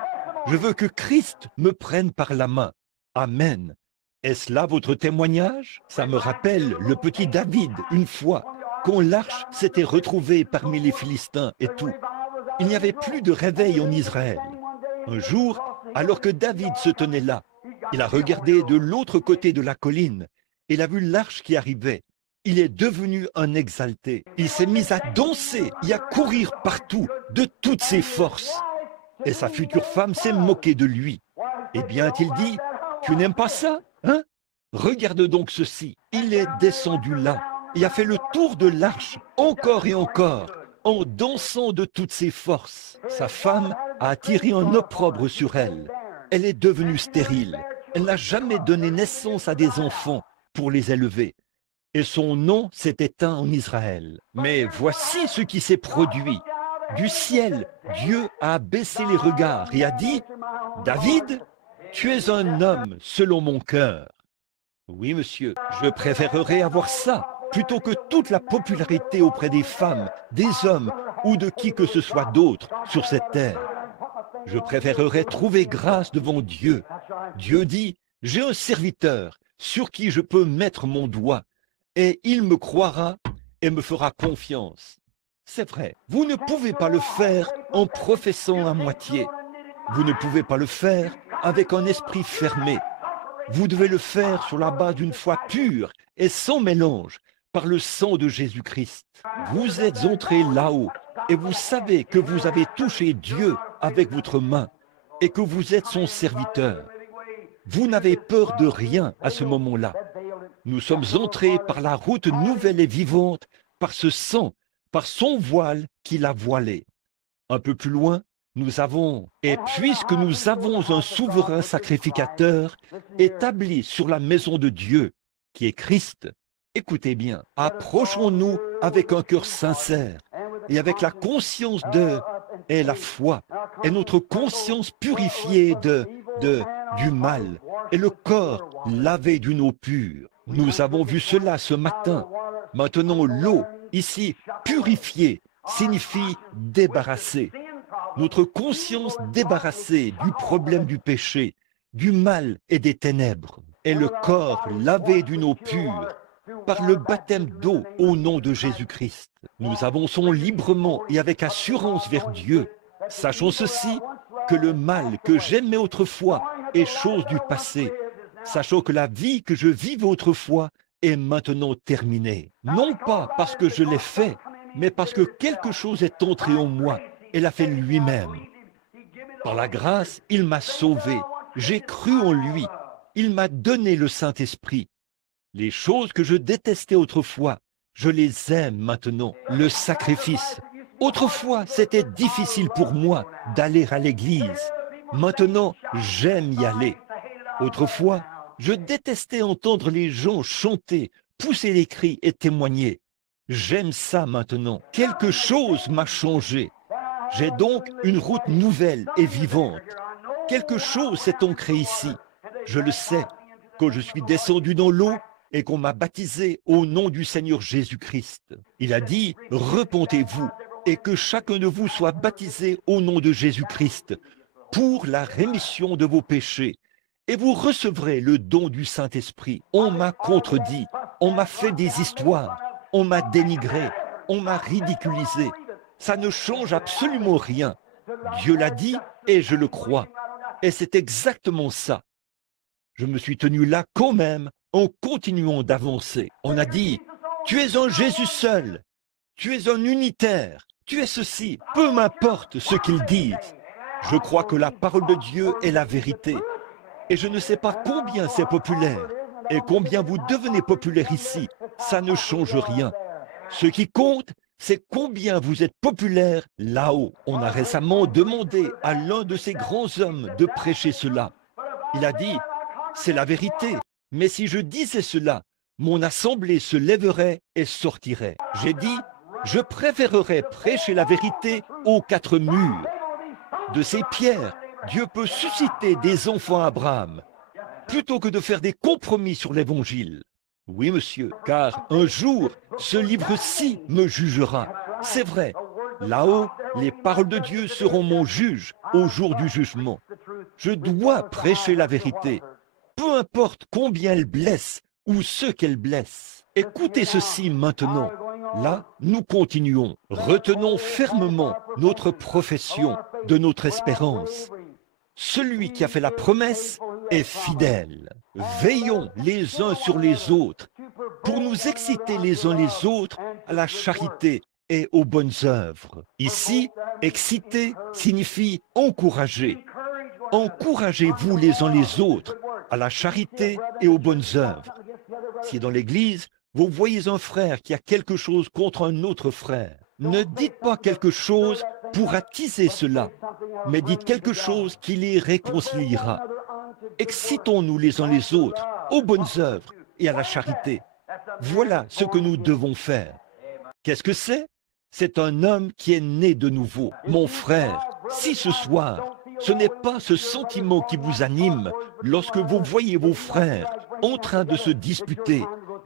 Je veux que Christ me prenne par la main. Amen. Est-ce là votre témoignage? Ça me rappelle le petit David, une fois, quand l'arche s'était retrouvée parmi les Philistins et tout. Il n'y avait plus de réveil en Israël. Un jour, alors que David se tenait là, il a regardé de l'autre côté de la colline et il a vu l'arche qui arrivait. il est devenu un exalté. Il s'est mis à danser et à courir partout de toutes ses forces. Et sa future femme s'est moquée de lui. Eh bien, a-t-il dit, tu n'aimes pas ça, hein? Regarde donc ceci. Il est descendu là et a fait le tour de l'arche, encore et encore, en dansant de toutes ses forces. Sa femme a attiré un opprobre sur elle. Elle est devenue stérile. Elle n'a jamais donné naissance à des enfants pour les élever. Et son nom s'est éteint en Israël. Mais voici ce qui s'est produit. Du ciel, Dieu a baissé les regards et a dit, « David, tu es un homme selon mon cœur. » Oui, monsieur, je préférerais avoir ça plutôt que toute la popularité auprès des femmes, des hommes ou de qui que ce soit d'autre sur cette terre. Je préférerais trouver grâce devant Dieu. Dieu dit, « J'ai un serviteur sur qui je peux mettre mon doigt et il me croira et me fera confiance. » C'est vrai, vous ne pouvez pas le faire en professant à moitié. Vous ne pouvez pas le faire avec un esprit fermé. Vous devez le faire sur la base d'une foi pure et sans mélange, par le sang de Jésus-Christ. Vous êtes entré là-haut et vous savez que vous avez touché Dieu avec votre main et que vous êtes son serviteur. Vous n'avez peur de rien à ce moment-là. Nous sommes entrés par la route nouvelle et vivante, par ce sang, par son voile qu'il a voilé. Un peu plus loin, nous avons, et puisque nous avons un souverain sacrificateur établi sur la maison de Dieu, qui est Christ, écoutez bien, approchons-nous avec un cœur sincère et avec la conscience et la foi, et notre conscience purifiée du mal, et le corps lavé d'une eau pure. Nous avons vu cela ce matin. Maintenant, l'eau, ici, purifiée, signifie débarrasser. Notre conscience débarrassée du problème du péché, du mal et des ténèbres, et le corps lavé d'une eau pure, par le baptême d'eau au nom de Jésus-Christ. Nous avançons librement et avec assurance vers Dieu. Sachons ceci, que le mal que j'aimais autrefois est chose du passé. Sachons que la vie que je vivais autrefois est maintenant terminée. Non pas parce que je l'ai fait, mais parce que quelque chose est entré en moi et l'a fait lui-même. Par la grâce, il m'a sauvé. J'ai cru en lui. Il m'a donné le Saint-Esprit. Les choses que je détestais autrefois, je les aime maintenant. Le sacrifice. Autrefois, c'était difficile pour moi d'aller à l'église. Maintenant, j'aime y aller. Autrefois, je détestais entendre les gens chanter, pousser les cris et témoigner. J'aime ça maintenant. Quelque chose m'a changé. J'ai donc une route nouvelle et vivante. Quelque chose s'est ancré ici. Je le sais, quand je suis descendu dans l'eau et qu'on m'a baptisé au nom du Seigneur Jésus-Christ. Il a dit, repentez-vous et que chacun de vous soit baptisé au nom de Jésus-Christ pour la rémission de vos péchés. Et vous recevrez le don du Saint-Esprit. On m'a contredit, on m'a fait des histoires, on m'a dénigré, on m'a ridiculisé. Ça ne change absolument rien. Dieu l'a dit et je le crois. Et c'est exactement ça. Je me suis tenu là quand même en continuant d'avancer. On a dit, tu es un Jésus seul, tu es un unitaire, tu es ceci, peu m'importe ce qu'ils disent. Je crois que la parole de Dieu est la vérité. Et je ne sais pas combien c'est populaire et combien vous devenez populaire ici. Ça ne change rien. Ce qui compte, c'est combien vous êtes populaire là-haut. On a récemment demandé à l'un de ces grands hommes de prêcher cela. Il a dit, c'est la vérité, mais si je disais cela, mon assemblée se lèverait et sortirait. J'ai dit, je préférerais prêcher la vérité aux quatre murs. De ces pierres, Dieu peut susciter des enfants à Abraham, plutôt que de faire des compromis sur l'évangile. Oui, monsieur, car un jour, ce livre-ci me jugera. C'est vrai, là-haut, les paroles de Dieu seront mon juge au jour du jugement. Je dois prêcher la vérité, peu importe combien elle blesse ou ce qu'elle blesse. Écoutez ceci maintenant. Là, nous continuons. Retenons fermement notre profession de notre espérance. Celui qui a fait la promesse est fidèle. Veillons les uns sur les autres pour nous exciter les uns les autres à la charité et aux bonnes œuvres. Ici, exciter signifie encourager. Encouragez-vous les uns les autres à la charité et aux bonnes œuvres. Si dans l'Église, vous voyez un frère qui a quelque chose contre un autre frère, ne dites pas quelque chose pour attiser cela, mais dites quelque chose qui les réconciliera. Excitons-nous les uns les autres aux bonnes œuvres et à la charité. Voilà ce que nous devons faire. Qu'est-ce que c'est? C'est un homme qui est né de nouveau. Mon frère, si ce soir, ce n'est pas ce sentiment qui vous anime lorsque vous voyez vos frères en train de se disputer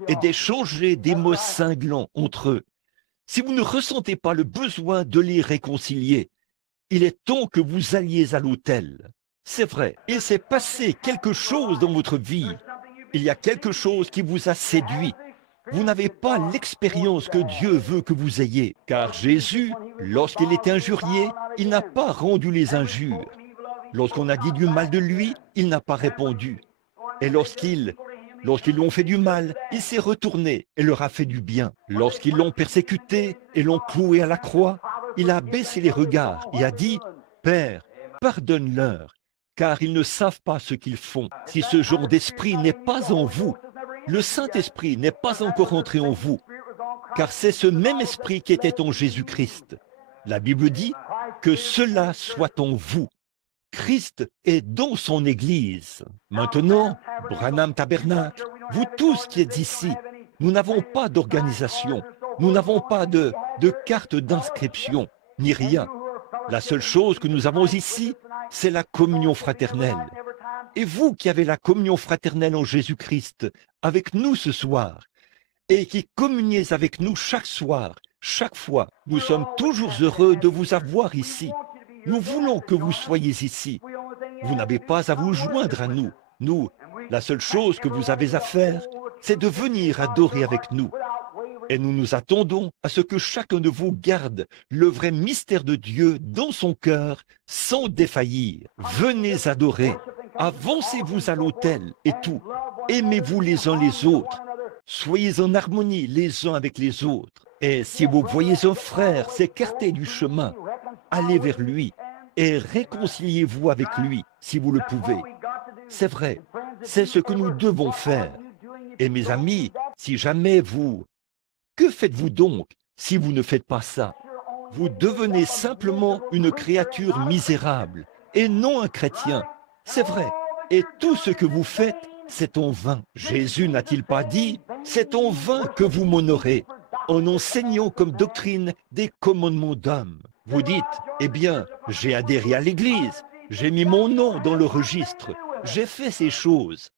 et d'échanger des mots cinglants entre eux, si vous ne ressentez pas le besoin de les réconcilier, il est temps que vous alliez à l'autel. C'est vrai, il s'est passé quelque chose dans votre vie. Il y a quelque chose qui vous a séduit. Vous n'avez pas l'expérience que Dieu veut que vous ayez. Car Jésus, lorsqu'il était injurié, il n'a pas rendu les injures. Lorsqu'on a dit du mal de lui, il n'a pas répondu. Et lorsqu'ils l'ont fait du mal, il s'est retourné et leur a fait du bien. Lorsqu'ils l'ont persécuté et l'ont cloué à la croix, il a baissé les regards et a dit, « Père, pardonne-leur, car ils ne savent pas ce qu'ils font. » Si ce genre d'esprit n'est pas en vous, le Saint-Esprit n'est pas encore entré en vous, car c'est ce même esprit qui était en Jésus-Christ. La Bible dit que cela soit en vous. Christ est dans son Église. Maintenant, Branham Tabernacle, vous tous qui êtes ici, nous n'avons pas d'organisation, nous n'avons pas de carte d'inscription, ni rien. La seule chose que nous avons ici, c'est la communion fraternelle. Et vous qui avez la communion fraternelle en Jésus-Christ avec nous ce soir, et qui communiez avec nous chaque soir, chaque fois, nous sommes toujours heureux de vous avoir ici. Nous voulons que vous soyez ici. Vous n'avez pas à vous joindre à nous. Nous, la seule chose que vous avez à faire, c'est de venir adorer avec nous. Et nous nous attendons à ce que chacun de vous garde le vrai mystère de Dieu dans son cœur sans défaillir. Venez adorer. Avancez-vous à l'autel et tout. Aimez-vous les uns les autres. Soyez en harmonie les uns avec les autres. Et si vous voyez un frère s'écarter du chemin, allez vers lui et réconciliez-vous avec lui si vous le pouvez. C'est vrai, c'est ce que nous devons faire. Et mes amis, si jamais vous... Que faites-vous donc si vous ne faites pas ça? Vous devenez simplement une créature misérable et non un chrétien. C'est vrai. Et tout ce que vous faites, c'est en vain. Jésus n'a-t-il pas dit, c'est en vain que vous m'honorez, en enseignant comme doctrine des commandements d'hommes. Vous dites, eh bien, j'ai adhéré à l'Église, j'ai mis mon nom dans le registre, j'ai fait ces choses.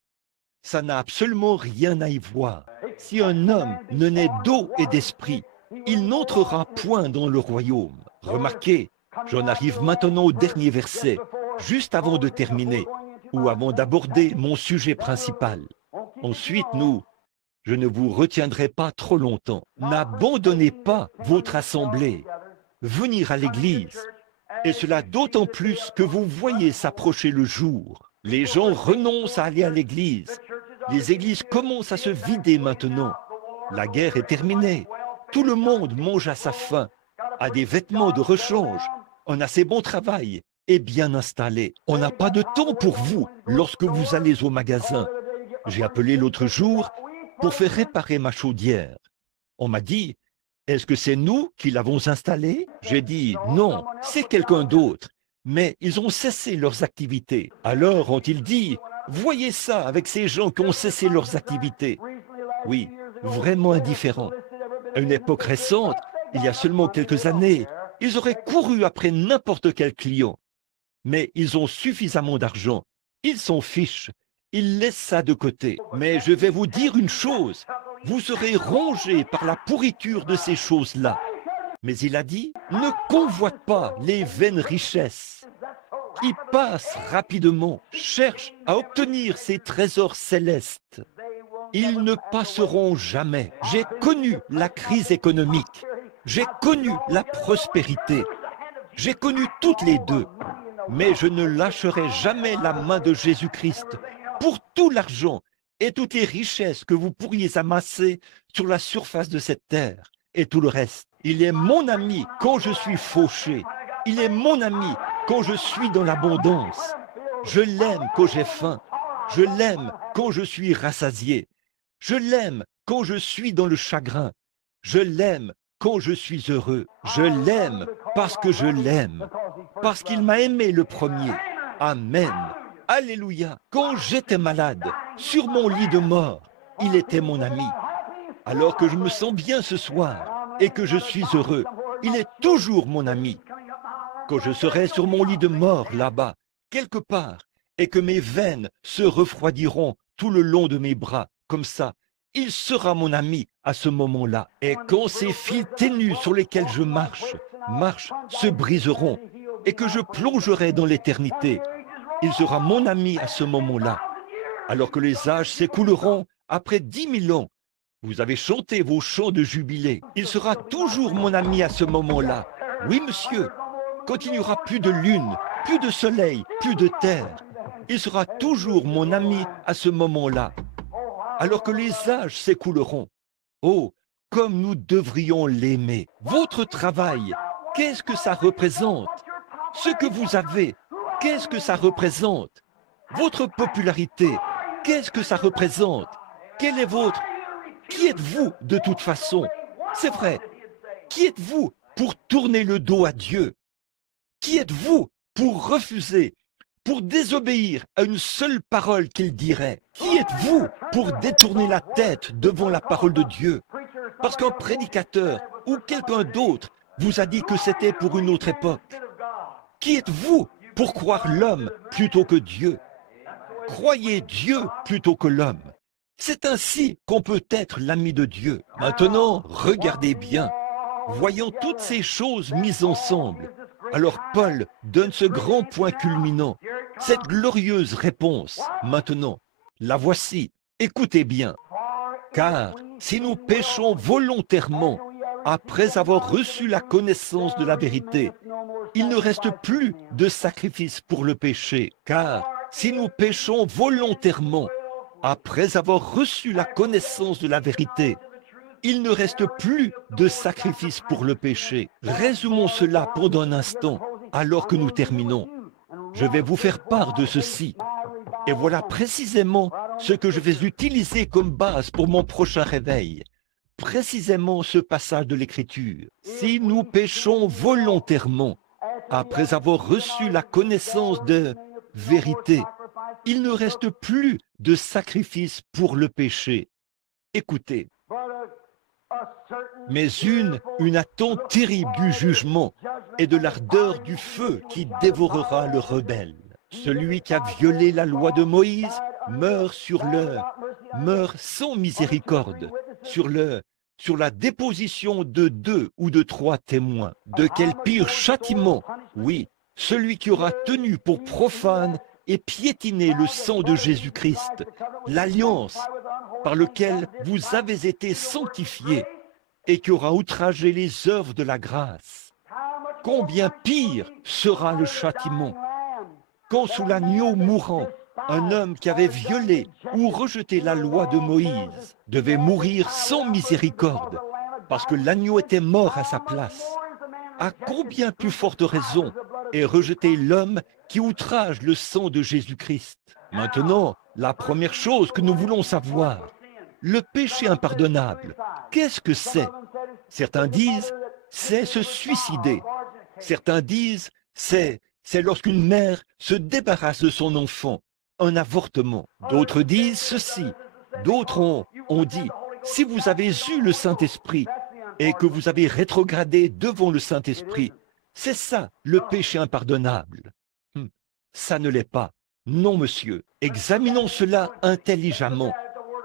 Ça n'a absolument rien à y voir. Si un homme ne naît d'eau et d'esprit, il n'entrera point dans le royaume. Remarquez, j'en arrive maintenant au dernier verset, juste avant de terminer, ou avant d'aborder mon sujet principal. Ensuite, je ne vous retiendrai pas trop longtemps. N'abandonnez pas votre assemblée. Venir à l'église. Et cela d'autant plus que vous voyez s'approcher le jour. Les gens renoncent à aller à l'église. Les églises commencent à se vider maintenant. La guerre est terminée. Tout le monde mange à sa faim, a des vêtements de rechange, on a ses bons travail et bien installé. On n'a pas de temps pour vous lorsque vous allez au magasin. J'ai appelé l'autre jour pour faire réparer ma chaudière. On m'a dit, est-ce que c'est nous qui l'avons installée? J'ai dit, non, c'est quelqu'un d'autre. Mais ils ont cessé leurs activités. Alors ont-ils dit, voyez ça avec ces gens qui ont cessé leurs activités. Oui, vraiment indifférents. À une époque récente, il y a seulement quelques années, ils auraient couru après n'importe quel client. Mais ils ont suffisamment d'argent. Ils s'en fichent. Ils laissent ça de côté. Mais je vais vous dire une chose. Vous serez rongés par la pourriture de ces choses-là. Mais il a dit, ne convoite pas les vaines richesses qui passent rapidement, cherchent à obtenir ces trésors célestes. Ils ne passeront jamais. J'ai connu la crise économique. J'ai connu la prospérité. J'ai connu toutes les deux. Mais je ne lâcherai jamais la main de Jésus-Christ pour tout l'argent et toutes les richesses que vous pourriez amasser sur la surface de cette terre et tout le reste. Il est mon ami quand je suis fauché. Il est mon ami quand je suis dans l'abondance. Je l'aime quand j'ai faim. Je l'aime quand je suis rassasié. Je l'aime quand je suis dans le chagrin. Je l'aime quand je suis heureux. Je l'aime parce que je l'aime. Parce qu'il m'a aimé le premier. Amen. Alléluia. Quand j'étais malade, sur mon lit de mort, il était mon ami. Alors que je me sens bien ce soir et que je suis heureux, il est toujours mon ami. Quand je serai sur mon lit de mort là-bas, quelque part, et que mes veines se refroidiront tout le long de mes bras, comme ça, il sera mon ami à ce moment-là. Et quand ces fils ténus sur lesquels je marche, se briseront, et que je plongerai dans l'éternité, il sera mon ami à ce moment-là. Alors que les âges s'écouleront après 10 000 ans, vous avez chanté vos chants de jubilé. Il sera toujours mon ami à ce moment-là. Oui, monsieur, quand il n'y aura plus de lune, plus de soleil, plus de terre, il sera toujours mon ami à ce moment-là. Alors que les âges s'écouleront. Oh, comme nous devrions l'aimer. Votre travail, qu'est-ce que ça représente? Ce que vous avez, qu'est-ce que ça représente? Votre popularité, qu'est-ce que ça représente? Quel est votre... Qui êtes-vous de toute façon? C'est vrai. Qui êtes-vous pour tourner le dos à Dieu? Qui êtes-vous pour refuser, pour désobéir à une seule parole qu'il dirait? Qui êtes-vous pour détourner la tête devant la parole de Dieu? Parce qu'un prédicateur ou quelqu'un d'autre vous a dit que c'était pour une autre époque. Qui êtes-vous pour croire l'homme plutôt que Dieu? Croyez Dieu plutôt que l'homme. C'est ainsi qu'on peut être l'ami de Dieu. Maintenant, regardez bien. Voyant toutes ces choses mises ensemble, alors Paul donne ce grand point culminant, cette glorieuse réponse. Maintenant, la voici. Écoutez bien. Car si nous péchons volontairement, après avoir reçu la connaissance de la vérité, il ne reste plus de sacrifice pour le péché. Car si nous péchons volontairement, après avoir reçu la connaissance de la vérité, il ne reste plus de sacrifice pour le péché. Résumons cela pendant un instant, alors que nous terminons. Je vais vous faire part de ceci. Et voilà précisément ce que je vais utiliser comme base pour mon prochain réveil. Précisément ce passage de l'Écriture. Si nous péchons volontairement, après avoir reçu la connaissance de vérité, il ne reste plus de sacrifice pour le péché. Écoutez, mais une attente terrible du jugement et de l'ardeur du feu qui dévorera le rebelle. Celui qui a violé la loi de Moïse meurt sans miséricorde sur la déposition de 2 ou de 3 témoins. De quel pire châtiment, oui, celui qui aura tenu pour profane et piétiné le sang de Jésus-Christ, l'alliance par laquelle vous avez été sanctifiés et qui aura outragé les œuvres de la grâce. Combien pire sera le châtiment quand sous l'agneau mourant, un homme qui avait violé ou rejeté la loi de Moïse devait mourir sans miséricorde parce que l'agneau était mort à sa place. À combien plus forte raison est rejeté l'homme qui outrage le sang de Jésus-Christ? Maintenant, la première chose que nous voulons savoir, le péché impardonnable, qu'est-ce que c'est? Certains disent, c'est se suicider. Certains disent, c'est lorsqu'une mère se débarrasse de son enfant, un avortement. D'autres disent ceci. D'autres ont dit, si vous avez eu le Saint-Esprit et que vous avez rétrogradé devant le Saint-Esprit, c'est ça le péché impardonnable. Ça ne l'est pas. Non, monsieur. Examinons cela intelligemment.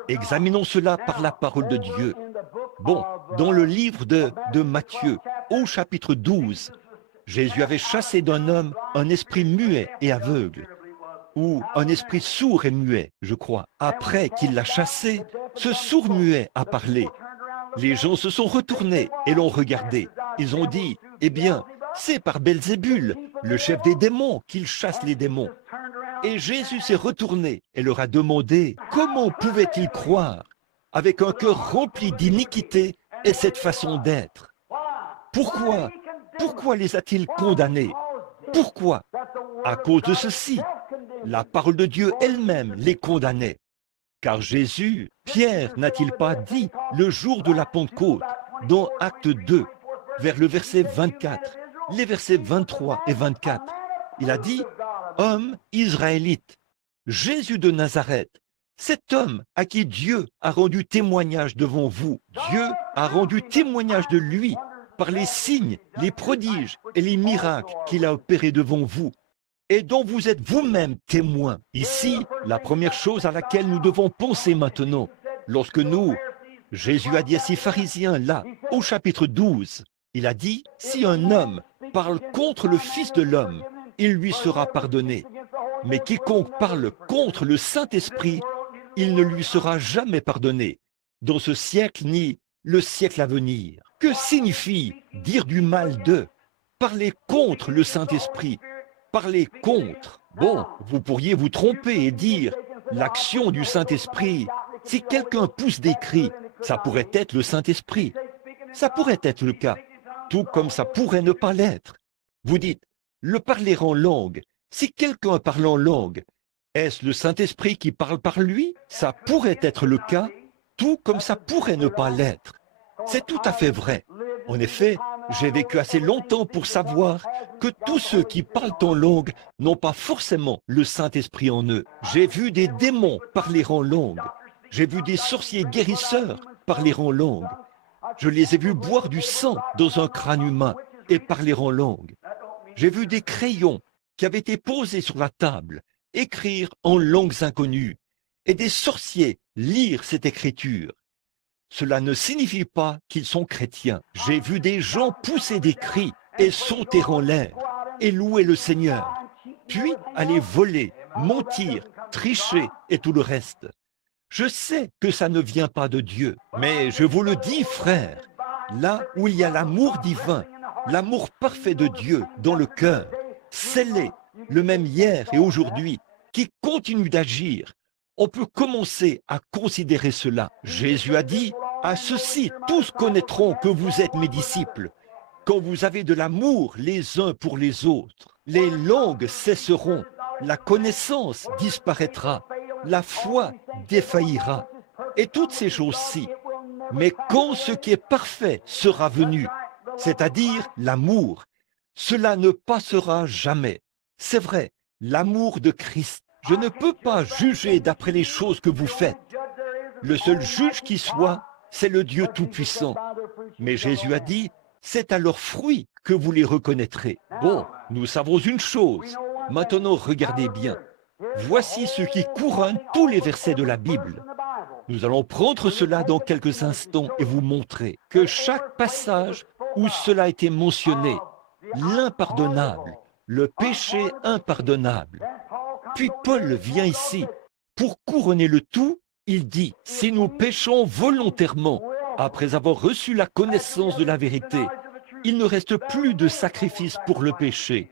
Examinons cela par la parole de Dieu. Bon, dans le livre de Matthieu, au chapitre 12, Jésus avait chassé d'un homme un esprit muet et aveugle, ou un esprit sourd et muet, je crois. Après qu'il l'a chassé, ce sourd-muet a parlé. Les gens se sont retournés et l'ont regardé. Ils ont dit, eh bien, c'est par Belzébul, le chef des démons, qu'il chasse les démons. Et Jésus s'est retourné et leur a demandé comment pouvait-il croire avec un cœur rempli d'iniquité et cette façon d'être. Pourquoi? Pourquoi les a-t-il condamnés? Pourquoi? À cause de ceci, la parole de Dieu elle-même les condamnait. Car Jésus, Pierre n'a-t-il pas dit le jour de la Pentecôte, dans Acte 2, vers le verset 24, les versets 23 et 24, il a dit, « Homme israélite, Jésus de Nazareth, cet homme à qui Dieu a rendu témoignage devant vous, Dieu a rendu témoignage de lui par les signes, les prodiges et les miracles qu'il a opérés devant vous, et dont vous êtes vous-même témoins. » Ici, la première chose à laquelle nous devons penser maintenant, lorsque Jésus a dit à ces pharisiens là, au chapitre 12, il a dit, « Si un homme parle contre le Fils de l'homme, il lui sera pardonné. Mais quiconque parle contre le Saint-Esprit, il ne lui sera jamais pardonné, dans ce siècle ni le siècle à venir. » Que signifie dire du mal d'eux? Parler contre le Saint-Esprit, parler contre. Bon, vous pourriez vous tromper et dire l'action du Saint-Esprit. Si quelqu'un pousse des cris, ça pourrait être le Saint-Esprit. Ça pourrait être le cas, tout comme ça pourrait ne pas l'être. Vous dites, le parler en langue. Si quelqu'un parle en langue, est-ce le Saint-Esprit qui parle par lui? Ça pourrait être le cas, tout comme ça pourrait ne pas l'être. C'est tout à fait vrai. En effet, j'ai vécu assez longtemps pour savoir que tous ceux qui parlent en langue n'ont pas forcément le Saint-Esprit en eux. J'ai vu des démons parler en langue. J'ai vu des sorciers guérisseurs parler en langue. Je les ai vus boire du sang dans un crâne humain et parler en langue. J'ai vu des crayons qui avaient été posés sur la table, écrire en langues inconnues, et des sorciers lire cette écriture. Cela ne signifie pas qu'ils sont chrétiens. J'ai vu des gens pousser des cris et sauter en l'air et louer le Seigneur, puis aller voler, mentir, tricher et tout le reste. Je sais que ça ne vient pas de Dieu, mais je vous le dis, frère, là où il y a l'amour divin, l'amour parfait de Dieu dans le cœur, scellé, le même hier et aujourd'hui, qui continue d'agir, on peut commencer à considérer cela. Jésus a dit, « À ceci, tous connaîtront que vous êtes mes disciples, quand vous avez de l'amour les uns pour les autres. Les langues cesseront, la connaissance disparaîtra, la foi défaillira, et toutes ces choses-ci. Mais quand ce qui est parfait sera venu, c'est-à-dire l'amour, cela ne passera jamais. » C'est vrai, l'amour de Christ. Je ne peux pas juger d'après les choses que vous faites. Le seul juge qui soit, c'est le Dieu Tout-Puissant. Mais Jésus a dit, c'est à leurs fruits que vous les reconnaîtrez. Bon, nous savons une chose. Maintenant, regardez bien. Voici ce qui couronne tous les versets de la Bible. Nous allons prendre cela dans quelques instants et vous montrer que chaque passage où cela a été mentionné, l'impardonnable, le péché impardonnable. Puis Paul vient ici. Pour couronner le tout, il dit, si nous péchons volontairement, après avoir reçu la connaissance de la vérité, il ne reste plus de sacrifice pour le péché.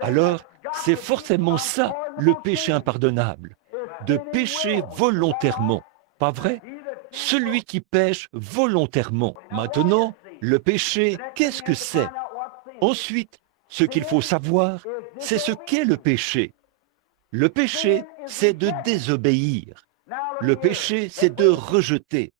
Alors, c'est forcément ça, le péché impardonnable. De pécher volontairement. Pas vrai? Celui qui pêche volontairement. Maintenant, le péché, qu'est-ce que c'est? Ensuite, ce qu'il faut savoir, c'est ce qu'est le péché. Le péché, c'est de désobéir. Le péché, c'est de rejeter.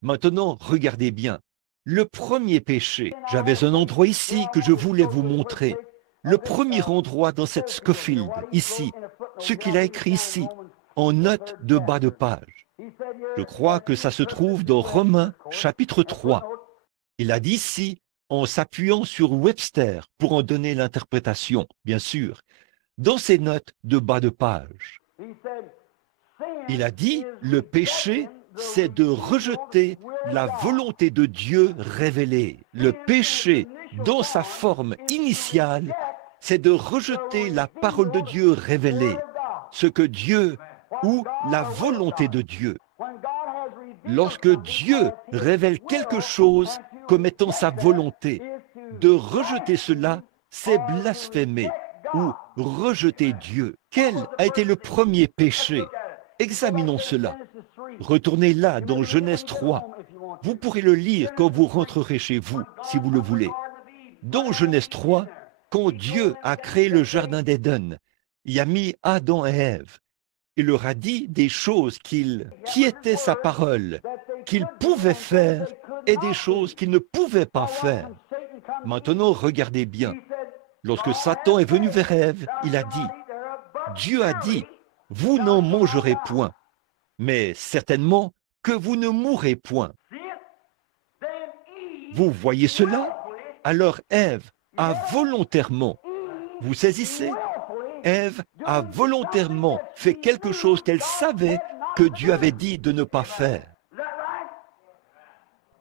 Maintenant, regardez bien. Le premier péché, j'avais un endroit ici que je voulais vous montrer. Le premier endroit dans cette Scofield, ici, ce qu'il a écrit ici, en note de bas de page. Je crois que ça se trouve dans Romains, chapitre 3. Il a dit ici, en s'appuyant sur Webster pour en donner l'interprétation, bien sûr, dans ses notes de bas de page. Il a dit, le péché, c'est de rejeter la volonté de Dieu révélée. Le péché, dans sa forme initiale, c'est de rejeter la parole de Dieu révélée, ce que Dieu ou la volonté de Dieu. Lorsque Dieu révèle quelque chose comme étant sa volonté, de rejeter cela, c'est blasphémer. ou rejeter Dieu. Quel a été le premier péché? Examinons cela. Retournez là dans Genèse 3. Vous pourrez le lire quand vous rentrerez chez vous, si vous le voulez. Dans Genèse 3, quand Dieu a créé le jardin d'Éden, il a mis Adam et Ève. Il leur a dit des choses qui étaient sa parole, qu'ils pouvaient faire et des choses qu'ils ne pouvaient pas faire. Maintenant, regardez bien. Lorsque Satan est venu vers Ève, il a dit, Dieu a dit, vous n'en mangerez point, mais certainement que vous ne mourrez point. Vous voyez cela? Alors Ève a volontairement, vous saisissez? Ève a volontairement fait quelque chose qu'elle savait que Dieu avait dit de ne pas faire.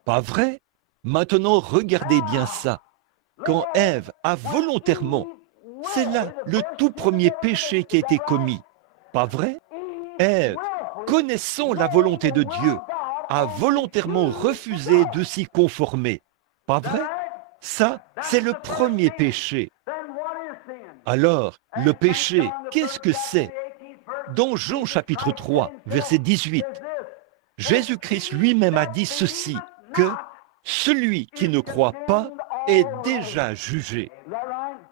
Pas vrai? Maintenant, regardez bien ça. Quand Ève a volontairement, c'est là le tout premier péché qui a été commis. Pas vrai? Ève, connaissant la volonté de Dieu, a volontairement refusé de s'y conformer. Pas vrai? Ça, c'est le premier péché. Alors, le péché, qu'est-ce que c'est? Dans Jean chapitre 3, verset 18, Jésus-Christ lui-même a dit ceci, que celui qui ne croit pas est déjà jugé.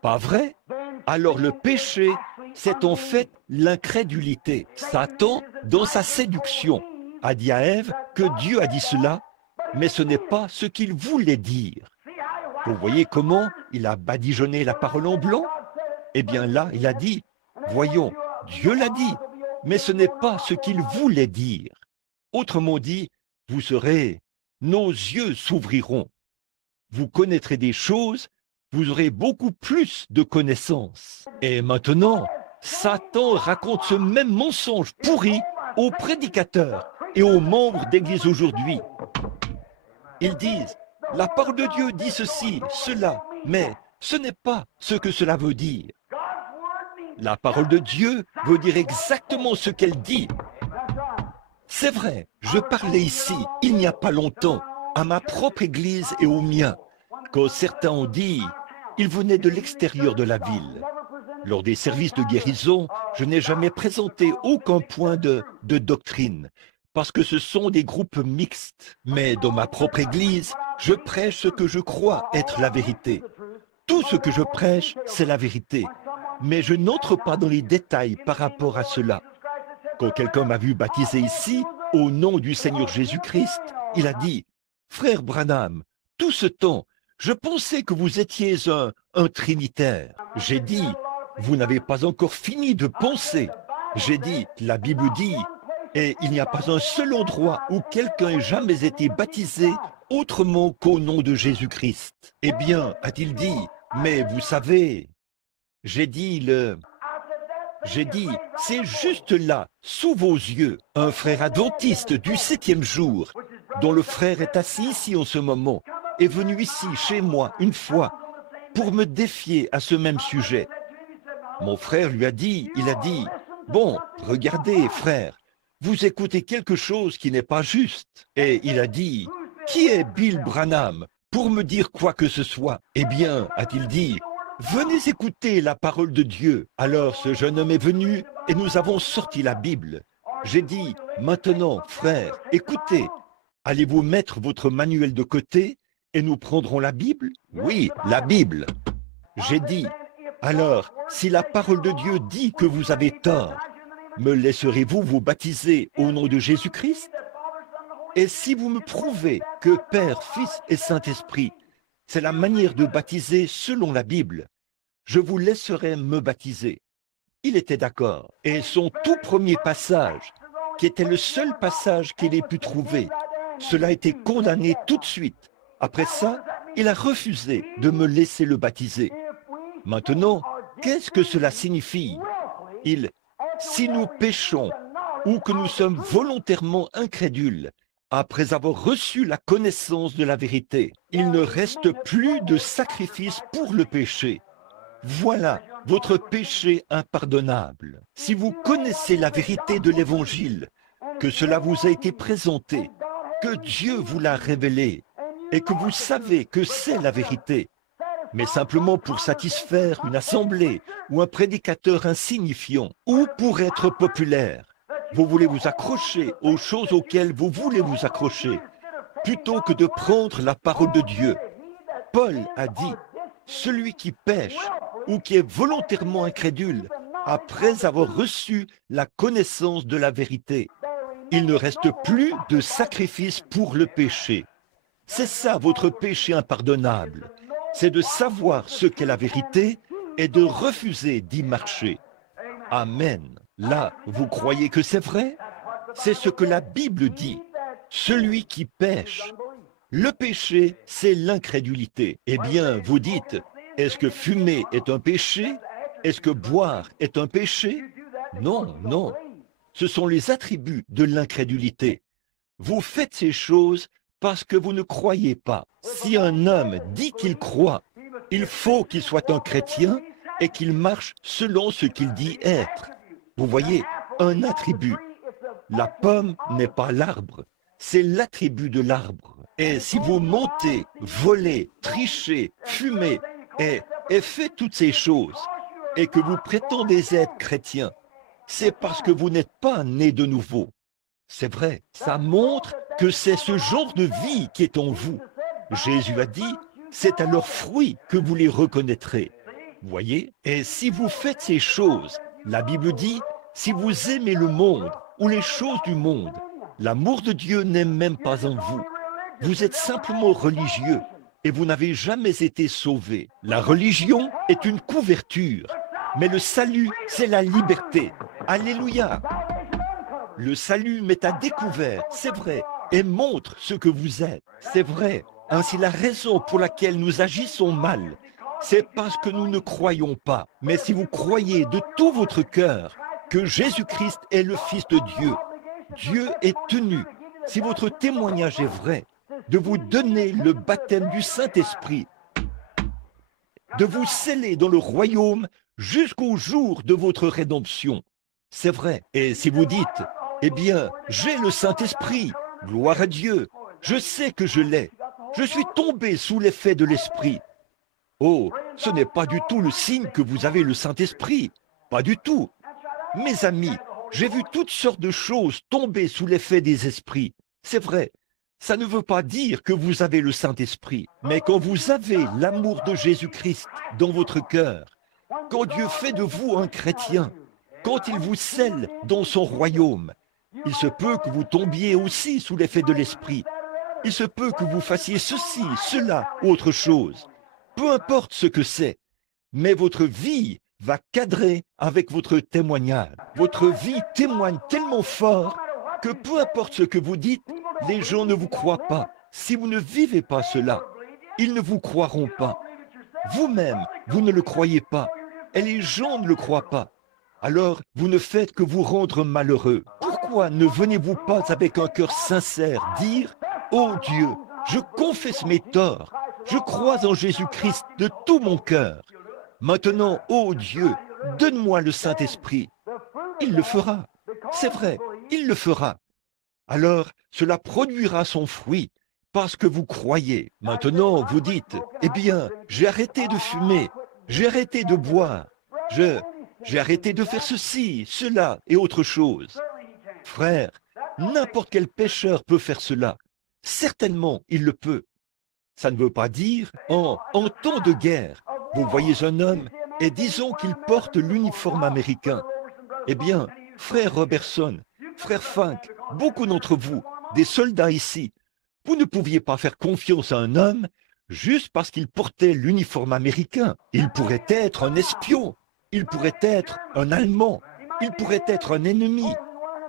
Pas vrai? Alors le péché, c'est en fait l'incrédulité. Satan, dans sa séduction, a dit à Ève que Dieu a dit cela, mais ce n'est pas ce qu'il voulait dire. Vous voyez comment il a badigeonné la parole en blanc? Eh bien là, il a dit, voyons, Dieu l'a dit, mais ce n'est pas ce qu'il voulait dire. Autrement dit, vous serez, nos yeux s'ouvriront. Vous connaîtrez des choses, vous aurez beaucoup plus de connaissances. Et maintenant, Satan raconte ce même mensonge pourri aux prédicateurs et aux membres d'Église aujourd'hui. Ils disent, la parole de Dieu dit ceci, cela, mais ce n'est pas ce que cela veut dire. La parole de Dieu veut dire exactement ce qu'elle dit. C'est vrai, je parlais ici, il n'y a pas longtemps, à ma propre église et au mien, quand certains ont dit, ils venaient de l'extérieur de la ville. Lors des services de guérison, je n'ai jamais présenté aucun point de doctrine, parce que ce sont des groupes mixtes. Mais dans ma propre église, je prêche ce que je crois être la vérité. Tout ce que je prêche, c'est la vérité. Mais je n'entre pas dans les détails par rapport à cela. Quand quelqu'un m'a vu baptiser ici, au nom du Seigneur Jésus-Christ, il a dit, « Frère Branham, tout ce temps, je pensais que vous étiez un trinitaire. » J'ai dit, « Vous n'avez pas encore fini de penser. » J'ai dit, « La Bible dit, et il n'y a pas un seul endroit où quelqu'un ait jamais été baptisé autrement qu'au nom de Jésus-Christ. » Eh bien, a-t-il dit, « Mais vous savez, j'ai dit, c'est juste là, sous vos yeux, un frère adventiste du 7e jour, dont le frère est assis ici en ce moment, est venu ici, chez moi, une fois, pour me défier à ce même sujet. Mon frère lui a dit, il a dit, bon, regardez, frère, vous écoutez quelque chose qui n'est pas juste. Et il a dit, qui est Bill Branham pour me dire quoi que ce soit? Eh bien, a-t-il dit, venez écouter la parole de Dieu. Alors ce jeune homme est venu et nous avons sorti la Bible. J'ai dit, maintenant, frère, écoutez, allez-vous mettre votre manuel de côté et nous prendrons la Bible? Oui, la Bible. J'ai dit, alors, si la parole de Dieu dit que vous avez tort, me laisserez-vous vous baptiser au nom de Jésus-Christ? Et si vous me prouvez que Père, Fils et Saint-Esprit, c'est la manière de baptiser selon la Bible, je vous laisserai me baptiser. Il était d'accord. Et son tout premier passage, qui était le seul passage qu'il ait pu trouver, cela a été condamné tout de suite. Après ça, il a refusé de me laisser le baptiser. Maintenant, qu'est-ce que cela signifie? Si nous péchons ou que nous sommes volontairement incrédules, après avoir reçu la connaissance de la vérité, il ne reste plus de sacrifice pour le péché. Voilà votre péché impardonnable. Si vous connaissez la vérité de l'Évangile, que cela vous a été présenté, que Dieu vous l'a révélé, et que vous savez que c'est la vérité, mais simplement pour satisfaire une assemblée ou un prédicateur insignifiant, ou pour être populaire. Vous voulez vous accrocher aux choses auxquelles vous voulez vous accrocher, plutôt que de prendre la parole de Dieu. Paul a dit, celui qui pêche ou qui est volontairement incrédule, après avoir reçu la connaissance de la vérité, il ne reste plus de sacrifice pour le péché. C'est ça votre péché impardonnable, c'est de savoir ce qu'est la vérité et de refuser d'y marcher. Amen. Là, vous croyez que c'est vrai? C'est ce que la Bible dit. Celui qui pêche. Le péché, c'est l'incrédulité. Eh bien, vous dites, est-ce que fumer est un péché? Est-ce que boire est un péché? Non, non. Ce sont les attributs de l'incrédulité. Vous faites ces choses parce que vous ne croyez pas. Si un homme dit qu'il croit, il faut qu'il soit un chrétien et qu'il marche selon ce qu'il dit être. Vous voyez, un attribut. La pomme n'est pas l'arbre, c'est l'attribut de l'arbre. Et si vous montez, volez, trichez, fumez et faites toutes ces choses, et que vous prétendez être chrétien, c'est parce que vous n'êtes pas né de nouveau. C'est vrai, ça montre que c'est ce genre de vie qui est en vous. Jésus a dit, c'est à leurs fruits que vous les reconnaîtrez. Vous voyez? Et si vous faites ces choses, la Bible dit, si vous aimez le monde ou les choses du monde, l'amour de Dieu n'est même pas en vous. Vous êtes simplement religieux et vous n'avez jamais été sauvé. La religion est une couverture, mais le salut, c'est la liberté. Alléluia! Le salut met à découvert, c'est vrai, et montre ce que vous êtes. C'est vrai. Ainsi, la raison pour laquelle nous agissons mal, c'est parce que nous ne croyons pas. Mais si vous croyez de tout votre cœur que Jésus-Christ est le Fils de Dieu, Dieu est tenu, si votre témoignage est vrai, de vous donner le baptême du Saint-Esprit, de vous sceller dans le royaume jusqu'au jour de votre rédemption. C'est vrai. Et si vous dites, eh bien, j'ai le Saint-Esprit, gloire à Dieu, je sais que je l'ai, je suis tombé sous l'effet de l'Esprit. Oh, ce n'est pas du tout le signe que vous avez le Saint-Esprit, pas du tout. Mes amis, j'ai vu toutes sortes de choses tomber sous l'effet des esprits. C'est vrai, ça ne veut pas dire que vous avez le Saint-Esprit, mais quand vous avez l'amour de Jésus-Christ dans votre cœur, quand Dieu fait de vous un chrétien, quand il vous scelle dans son royaume, il se peut que vous tombiez aussi sous l'effet de l'Esprit. Il se peut que vous fassiez ceci, cela, autre chose. Peu importe ce que c'est, mais votre vie va cadrer avec votre témoignage. Votre vie témoigne tellement fort que peu importe ce que vous dites, les gens ne vous croient pas. Si vous ne vivez pas cela, ils ne vous croiront pas. Vous-même, vous ne le croyez pas, et les gens ne le croient pas. Alors, vous ne faites que vous rendre malheureux. Pourquoi ne venez-vous pas avec un cœur sincère dire « Oh Dieu, je confesse mes torts, je crois en Jésus-Christ de tout mon cœur. Maintenant, oh Dieu, donne-moi le Saint-Esprit. » Il le fera. C'est vrai, il le fera. Alors, cela produira son fruit, parce que vous croyez. Maintenant, vous dites, eh bien, j'ai arrêté de fumer, j'ai arrêté de boire, j'ai arrêté de faire ceci, cela et autre chose. Frère, n'importe quel pécheur peut faire cela. Certainement, il le peut. Ça ne veut pas dire, en temps de guerre, vous voyez un homme et disons qu'il porte l'uniforme américain. Eh bien, frère Robertson, frère Funk, beaucoup d'entre vous, des soldats ici, vous ne pouviez pas faire confiance à un homme juste parce qu'il portait l'uniforme américain. Il pourrait être un espion, il pourrait être un Allemand, il pourrait être un ennemi.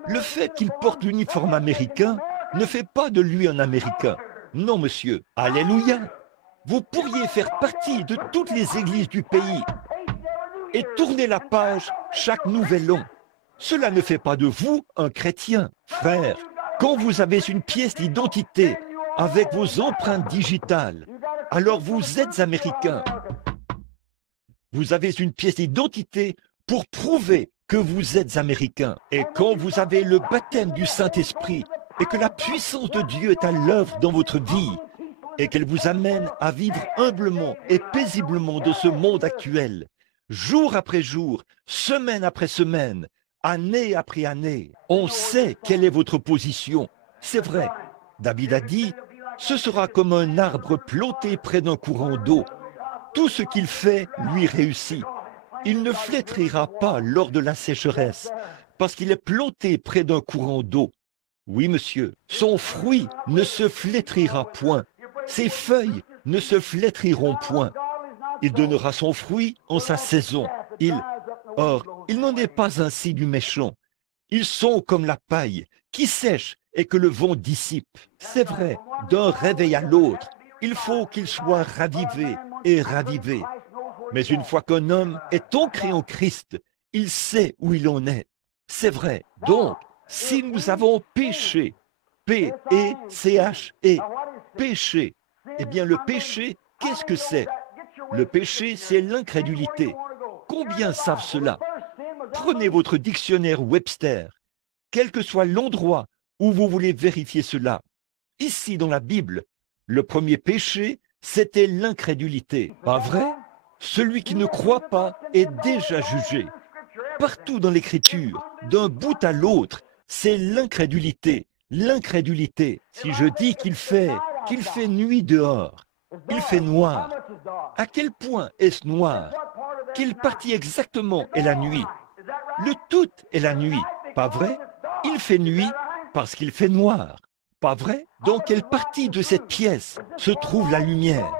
Le fait qu'il porte l'uniforme américain ne fait pas de lui un Américain. Non, monsieur. Alléluia. Vous pourriez faire partie de toutes les églises du pays et tourner la page chaque nouvel an. Cela ne fait pas de vous un chrétien. Frère, quand vous avez une pièce d'identité avec vos empreintes digitales, alors vous êtes américain. Vous avez une pièce d'identité pour prouver que vous êtes américain. Et quand vous avez le baptême du Saint-Esprit et que la puissance de Dieu est à l'œuvre dans votre vie, et qu'elle vous amène à vivre humblement et paisiblement de ce monde actuel, jour après jour, semaine après semaine, année après année. On sait quelle est votre position. C'est vrai. David a dit, ce sera comme un arbre planté près d'un courant d'eau. Tout ce qu'il fait lui réussit. Il ne flétrira pas lors de la sécheresse, parce qu'il est planté près d'un courant d'eau. Oui, monsieur, son fruit ne se flétrira point. Ses feuilles ne se flétriront point. Il donnera son fruit en sa saison. Or, il n'en est pas ainsi du méchant. Ils sont comme la paille, qui sèche et que le vent dissipe. C'est vrai, d'un réveil à l'autre, il faut qu'il soit ravivé et ravivé. Mais une fois qu'un homme est ancré en Christ, il sait où il en est. C'est vrai. Donc, si nous avons péché, P-E-C-H-E, péché, eh bien le péché, qu'est-ce que c'est? Le péché, c'est l'incrédulité. Combien savent cela? Prenez votre dictionnaire Webster, quel que soit l'endroit où vous voulez vérifier cela. Ici, dans la Bible, le premier péché, c'était l'incrédulité. Pas vrai? Celui qui ne croit pas est déjà jugé. Partout dans l'Écriture, d'un bout à l'autre, c'est l'incrédulité. L'incrédulité. Si je dis qu'il fait nuit dehors, il fait noir. À quel point est-ce noir? Quelle partie exactement est la nuit? Le tout est la nuit, pas vrai? Il fait nuit parce qu'il fait noir, pas vrai? Dans quelle partie de cette pièce se trouve la lumière?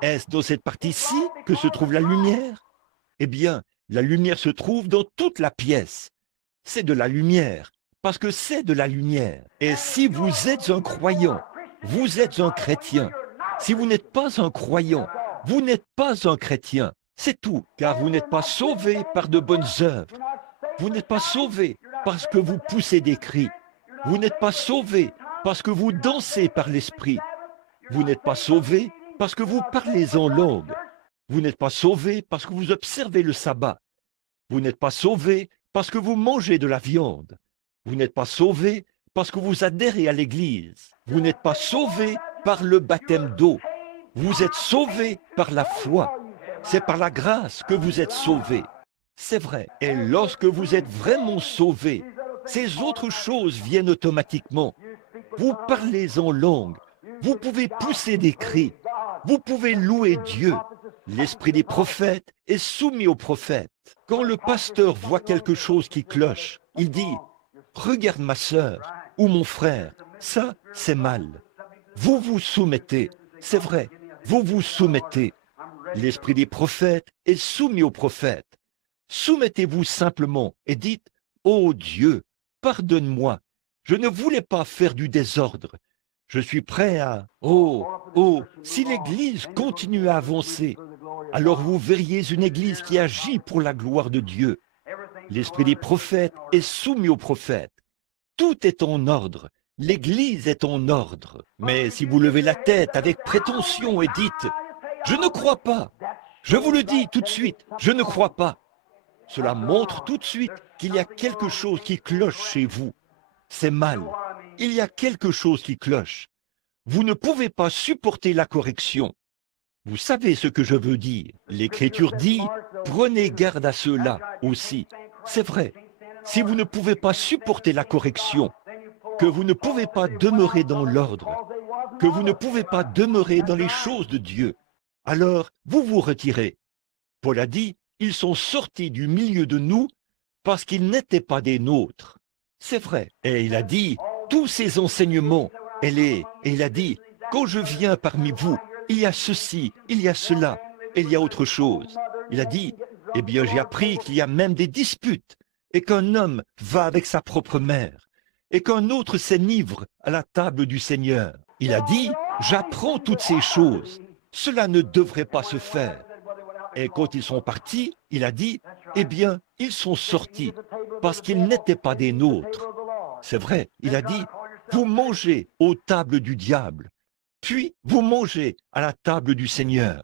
Est-ce dans cette partie-ci que se trouve la lumière? Eh bien, la lumière se trouve dans toute la pièce. C'est de la lumière, parce que c'est de la lumière. Et si vous êtes un croyant, vous êtes un chrétien. Si vous n'êtes pas un croyant, vous n'êtes pas un chrétien. C'est tout, car vous n'êtes pas sauvé par de bonnes œuvres. Vous n'êtes pas sauvé parce que vous poussez des cris. Vous n'êtes pas sauvé parce que vous dansez par l'esprit. Vous n'êtes pas sauvé parce que vous parlez en langue. Vous n'êtes pas sauvé parce que vous observez le sabbat. Vous n'êtes pas sauvé parce que vous mangez de la viande. Vous n'êtes pas sauvé parce que vous adhérez à l'Église. Vous n'êtes pas sauvé par le baptême d'eau. Vous êtes sauvé par la foi. C'est par la grâce que vous êtes sauvés. C'est vrai. Et lorsque vous êtes vraiment sauvés, ces autres choses viennent automatiquement. Vous parlez en langue. Vous pouvez pousser des cris. Vous pouvez louer Dieu. L'esprit des prophètes est soumis aux prophètes. Quand le pasteur voit quelque chose qui cloche, il dit « Regarde ma sœur ou mon frère, ça c'est mal. » Vous vous soumettez. C'est vrai, vous vous soumettez. L'esprit des prophètes est soumis aux prophètes. Soumettez-vous simplement et dites « Oh Dieu, pardonne-moi, je ne voulais pas faire du désordre. Je suis prêt à... Oh, si l'Église continue à avancer, alors vous verriez une Église qui agit pour la gloire de Dieu. L'esprit des prophètes est soumis aux prophètes. Tout est en ordre. L'Église est en ordre. Mais si vous levez la tête avec prétention et dites « Je ne crois pas », je vous le dis tout de suite, je ne crois pas. Cela montre tout de suite qu'il y a quelque chose qui cloche chez vous. C'est mal. Il y a quelque chose qui cloche. Vous ne pouvez pas supporter la correction. Vous savez ce que je veux dire. L'Écriture dit, prenez garde à cela aussi. C'est vrai. Si vous ne pouvez pas supporter la correction, que vous ne pouvez pas demeurer dans l'ordre, que vous ne pouvez pas demeurer dans les choses de Dieu, alors vous vous retirez. Paul a dit, ils sont sortis du milieu de nous parce qu'ils n'étaient pas des nôtres. C'est vrai. Et il a dit, tous ces enseignements, et il a dit, quand je viens parmi vous, il y a ceci, il y a cela, et il y a autre chose. Il a dit, eh bien j'ai appris qu'il y a même des disputes, et qu'un homme va avec sa propre mère, et qu'un autre s'enivre à la table du Seigneur. Il a dit, j'apprends toutes ces choses, cela ne devrait pas se faire. Et quand ils sont partis, il a dit, eh bien, ils sont sortis, parce qu'ils n'étaient pas des nôtres. C'est vrai, il a dit, vous mangez aux tables du diable, puis vous mangez à la table du Seigneur.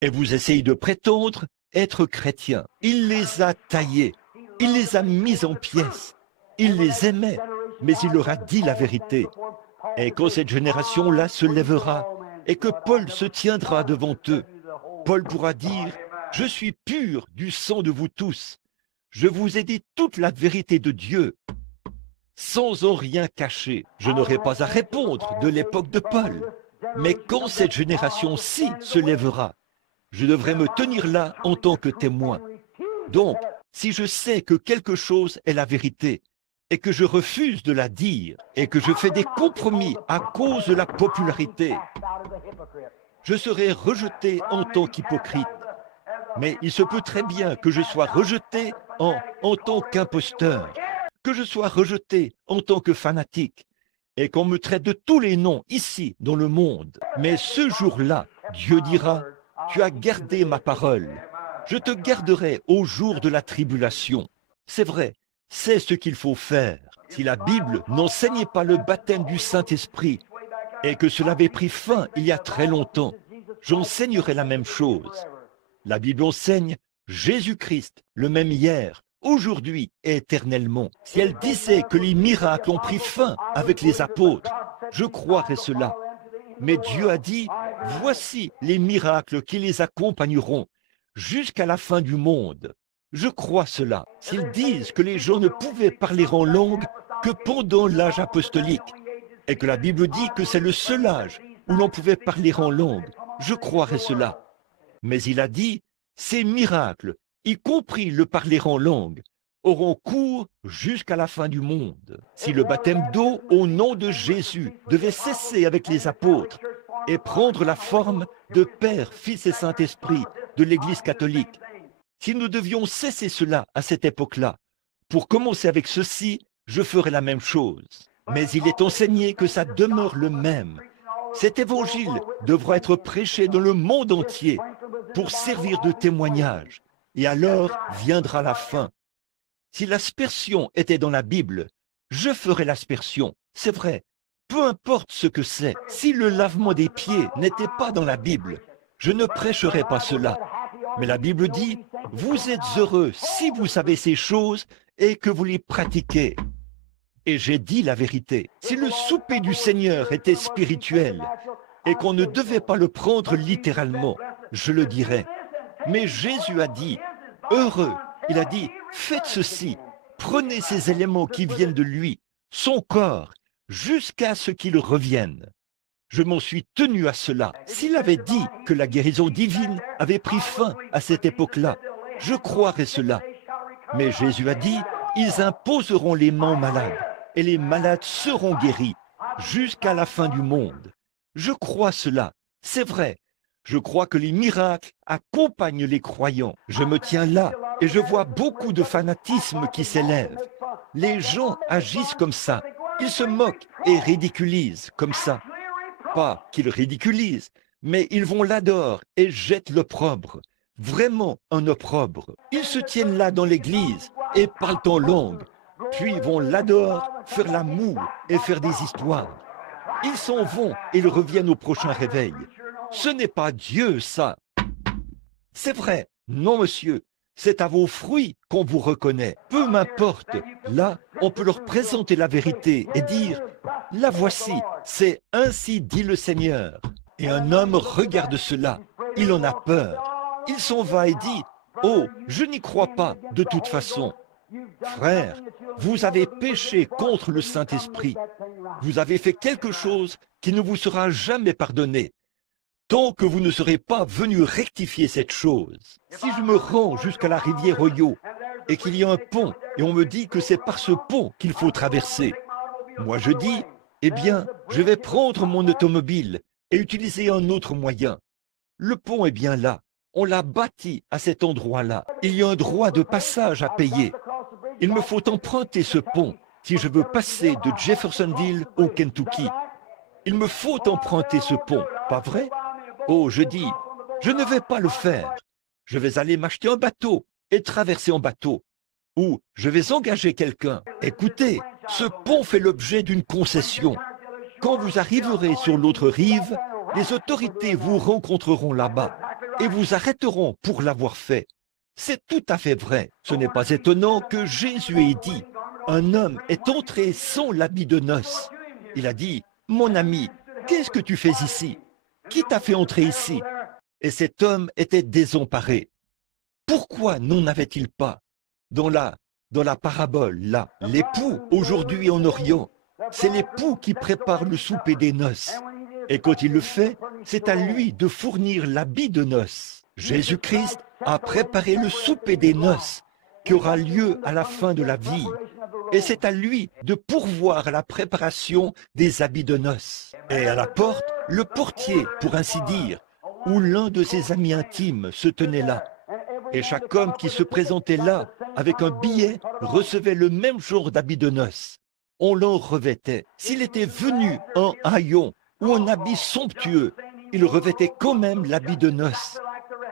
Et vous essayez de prétendre être chrétien. Il les a taillés, il les a mis en pièces, il les aimait, mais il leur a dit la vérité. Et quand cette génération-là se lèvera, et que Paul se tiendra devant eux. Paul pourra dire, « Je suis pur du sang de vous tous. Je vous ai dit toute la vérité de Dieu, sans en rien cacher. Je n'aurai pas à répondre de l'époque de Paul. Mais quand cette génération-ci se lèvera, je devrais me tenir là en tant que témoin. Donc, si je sais que quelque chose est la vérité, et que je refuse de la dire, et que je fais des compromis à cause de la popularité, je serai rejeté en tant qu'hypocrite. Mais il se peut très bien que je sois rejeté en tant qu'imposteur, que je sois rejeté en tant que fanatique, et qu'on me traite de tous les noms ici dans le monde. Mais ce jour-là, Dieu dira, « Tu as gardé ma parole. Je te garderai au jour de la tribulation. » C'est vrai, c'est ce qu'il faut faire. Si la Bible n'enseignait pas le baptême du Saint-Esprit et que cela avait pris fin il y a très longtemps, j'enseignerais la même chose. La Bible enseigne Jésus-Christ, le même hier, aujourd'hui et éternellement. Si elle disait que les miracles ont pris fin avec les apôtres, je croirais cela. Mais Dieu a dit, voici les miracles qui les accompagneront jusqu'à la fin du monde. Je crois cela. S'ils disent que les gens ne pouvaient parler en langue que pendant l'âge apostolique, et que la Bible dit que c'est le seul âge où l'on pouvait parler en langue, je croirais cela. Mais il a dit, ces miracles, y compris le parler en langue, auront cours jusqu'à la fin du monde. Si le baptême d'eau au nom de Jésus devait cesser avec les apôtres et prendre la forme de Père, Fils et Saint-Esprit de l'Église catholique, si nous devions cesser cela à cette époque-là, pour commencer avec ceci, je ferai la même chose. Mais il est enseigné que ça demeure le même. Cet évangile devra être prêché dans le monde entier pour servir de témoignage. Et alors viendra la fin. Si l'aspersion était dans la Bible, je ferais l'aspersion. C'est vrai, peu importe ce que c'est. Si le lavement des pieds n'était pas dans la Bible, je ne prêcherais pas cela. Mais la Bible dit, vous êtes heureux si vous savez ces choses et que vous les pratiquez. Et j'ai dit la vérité. Si le souper du Seigneur était spirituel et qu'on ne devait pas le prendre littéralement, je le dirais. Mais Jésus a dit, heureux, il a dit, faites ceci, prenez ces éléments qui viennent de lui, son corps, jusqu'à ce qu'il revienne. Je m'en suis tenu à cela. S'il avait dit que la guérison divine avait pris fin à cette époque-là, je croirais cela. Mais Jésus a dit, ils imposeront les mains aux malades, et les malades seront guéris jusqu'à la fin du monde. Je crois cela, c'est vrai. Je crois que les miracles accompagnent les croyants. Je me tiens là et je vois beaucoup de fanatisme qui s'élève. Les gens agissent comme ça. Ils se moquent et ridiculisent comme ça. Pas qu'ils ridiculisent, mais ils vont là-dehors et jettent l'opprobre. Vraiment un opprobre. Ils se tiennent là dans l'église et parlent en langue. Puis vont là-dehors faire la moue et faire des histoires. Ils s'en vont et ils reviennent au prochain réveil. Ce n'est pas Dieu, ça. C'est vrai, non monsieur, c'est à vos fruits qu'on vous reconnaît. Peu m'importe, là, on peut leur présenter la vérité et dire, la voici, c'est ainsi dit le Seigneur. Et un homme regarde cela, il en a peur. Il s'en va et dit, oh, je n'y crois pas de toute façon. Frère, vous avez péché contre le Saint-Esprit. Vous avez fait quelque chose qui ne vous sera jamais pardonné, tant que vous ne serez pas venu rectifier cette chose. Si je me rends jusqu'à la rivière Oyo et qu'il y a un pont et on me dit que c'est par ce pont qu'il faut traverser, moi je dis, eh bien, je vais prendre mon automobile et utiliser un autre moyen. Le pont est bien là. On l'a bâti à cet endroit-là. Il y a un droit de passage à payer. Il me faut emprunter ce pont si je veux passer de Jeffersonville au Kentucky. Il me faut emprunter ce pont, pas vrai? Oh, je dis, je ne vais pas le faire. Je vais aller m'acheter un bateau et traverser en bateau. Ou je vais engager quelqu'un. Écoutez, ce pont fait l'objet d'une concession. Quand vous arriverez sur l'autre rive, les autorités vous rencontreront là-bas et vous arrêteront pour l'avoir fait. C'est tout à fait vrai. Ce n'est pas étonnant que Jésus ait dit, un homme est entré sans l'habit de noces. Il a dit, mon ami, qu'est-ce que tu fais ici? qui t'a fait entrer ici? Et cet homme était désemparé. Pourquoi n'en avait-il pas? Dans la parabole, là, l'époux, aujourd'hui en Orient, c'est l'époux qui prépare le souper des noces. Et quand il le fait, c'est à lui de fournir l'habit de noces. Jésus-Christ a préparé le souper des noces qui aura lieu à la fin de la vie. Et c'est à lui de pourvoir à la préparation des habits de noces. Et à la porte, le portier, pour ainsi dire, où l'un de ses amis intimes se tenait là. Et chaque homme qui se présentait là avec un billet recevait le même genre d'habit de noces. On l'en revêtait. S'il était venu en haillon ou un habit somptueux, il revêtait quand même l'habit de noces,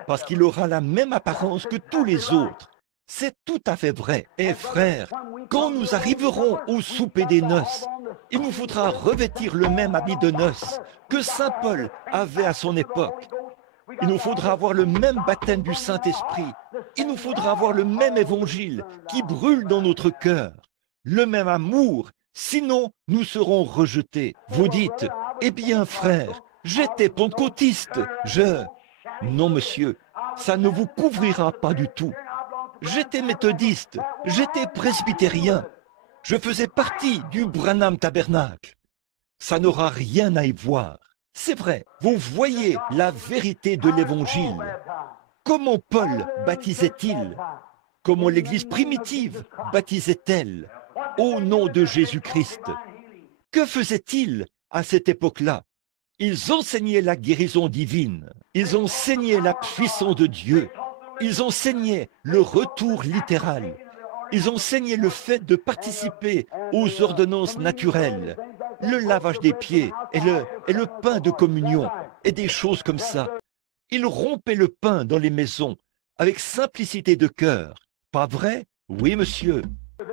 parce qu'il aura la même apparence que tous les autres. C'est tout à fait vrai. Et frères, quand nous arriverons au souper des noces, il nous faudra revêtir le même habit de noces que saint Paul avait à son époque. Il nous faudra avoir le même baptême du Saint-Esprit. Il nous faudra avoir le même évangile qui brûle dans notre cœur, le même amour, sinon nous serons rejetés. Vous dites, eh bien frère, j'étais pentecôtiste, Non monsieur, ça ne vous couvrira pas du tout. J'étais méthodiste, j'étais presbytérien, je faisais partie du Branham Tabernacle. Ça n'aura rien à y voir. C'est vrai, vous voyez la vérité de l'Évangile. Comment Paul baptisait-il? Comment l'Église primitive baptisait-elle? Au nom de Jésus-Christ. Que faisait-il à cette époque-là? Ils enseignaient la guérison divine. Ils enseignaient la puissance de Dieu. Ils enseignaient le retour littéral. Ils enseignaient le fait de participer aux ordonnances naturelles, le lavage des pieds et le pain de communion et des choses comme ça. Ils rompaient le pain dans les maisons avec simplicité de cœur. Pas vrai? Oui, monsieur.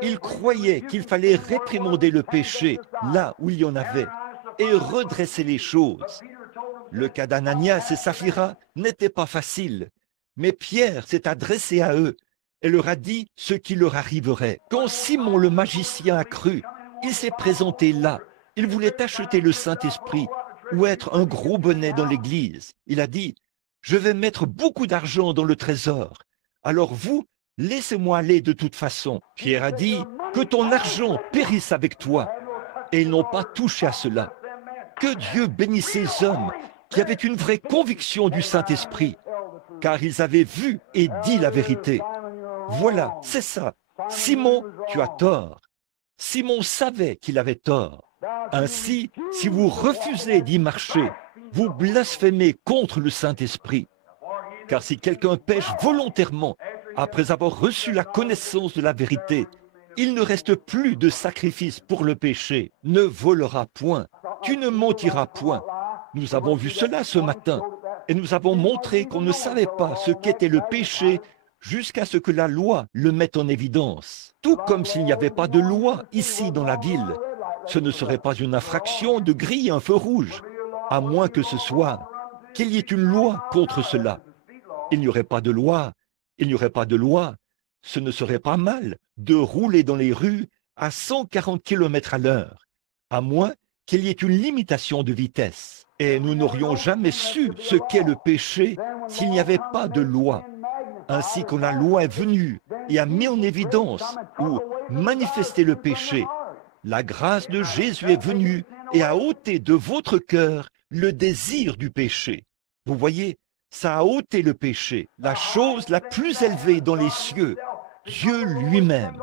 Ils croyaient qu'il fallait réprimander le péché là où il y en avait et redresser les choses. Le cas d'Ananias et Saphira n'était pas facile, mais Pierre s'est adressé à eux et leur a dit ce qui leur arriverait. Quand Simon le magicien a cru, il s'est présenté là. Il voulait acheter le Saint-Esprit ou être un gros bonnet dans l'église. Il a dit, je vais mettre beaucoup d'argent dans le trésor. Alors vous, laissez-moi aller de toute façon. Pierre a dit, que ton argent périsse avec toi. Et ils n'ont pas touché à cela. Que Dieu bénisse ces hommes qui avaient une vraie conviction du Saint-Esprit, car ils avaient vu et dit la vérité. Voilà, c'est ça. Simon, tu as tort. Simon savait qu'il avait tort. Ainsi, si vous refusez d'y marcher, vous blasphémez contre le Saint-Esprit. Car si quelqu'un pêche volontairement, après avoir reçu la connaissance de la vérité, il ne reste plus de sacrifice pour le péché. Ne volera point. Tu ne mentiras point. Nous avons vu cela ce matin et nous avons montré qu'on ne savait pas ce qu'était le péché jusqu'à ce que la loi le mette en évidence. Tout comme s'il n'y avait pas de loi ici dans la ville. Ce ne serait pas une infraction de griller un feu rouge, à moins que ce soit qu'il y ait une loi contre cela. Il n'y aurait pas de loi, il n'y aurait pas de loi. Ce ne serait pas mal de rouler dans les rues à 140 km à l'heure, à moins qu'il y ait une limitation de vitesse. Et nous n'aurions jamais su ce qu'est le péché s'il n'y avait pas de loi. Ainsi quand la loi est venue et a mis en évidence ou manifesté le péché, la grâce de Jésus est venue et a ôté de votre cœur le désir du péché. Vous voyez, ça a ôté le péché, la chose la plus élevée dans les cieux. Dieu lui-même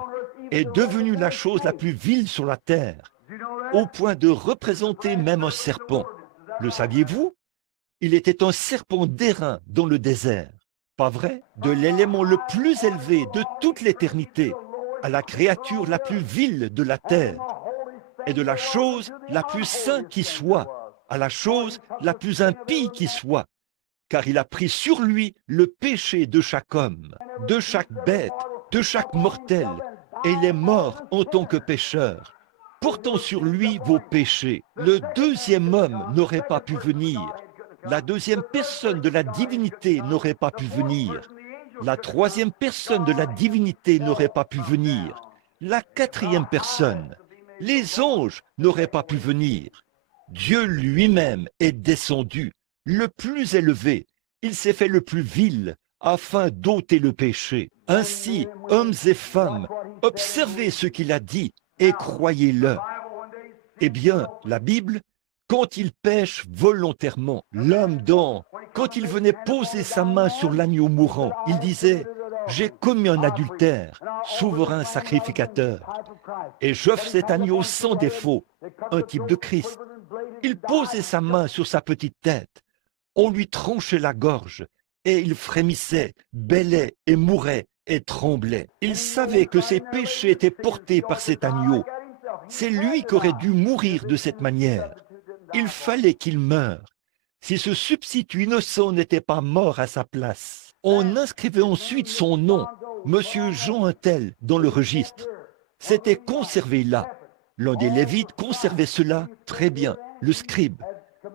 est devenu la chose la plus vile sur la terre, au point de représenter même un serpent. Le saviez-vous? Il était un serpent d'airain dans le désert. Pas vrai? De l'élément le plus élevé de toute l'éternité à la créature la plus vile de la terre et de la chose la plus sainte qui soit à la chose la plus impie qui soit, car il a pris sur lui le péché de chaque homme, de chaque bête, de chaque mortel, et il est mort en tant que pécheur, portant sur lui vos péchés. Le deuxième homme n'aurait pas pu venir. La deuxième personne de la divinité n'aurait pas pu venir. La troisième personne de la divinité n'aurait pas pu venir. La quatrième personne, les anges n'auraient pas pu venir. Dieu lui-même est descendu le plus élevé, il s'est fait le plus vil, afin d'ôter le péché. Ainsi, hommes et femmes, observez ce qu'il a dit et croyez-le. Eh bien, la Bible, quand il pêche volontairement, l'homme quand il venait poser sa main sur l'agneau mourant, il disait, j'ai commis un adultère, souverain sacrificateur, et j'offre cet agneau sans défaut, un type de Christ. Il posait sa main sur sa petite tête, on lui tranchait la gorge, et il frémissait, bêlait et mourait et tremblait. Il savait que ses péchés étaient portés par cet agneau. C'est lui qui aurait dû mourir de cette manière. Il fallait qu'il meure. Si ce substitut innocent n'était pas mort à sa place, on inscrivait ensuite son nom, Monsieur Jean Untel, dans le registre. C'était conservé là. L'un des Lévites conservait cela très bien, le scribe.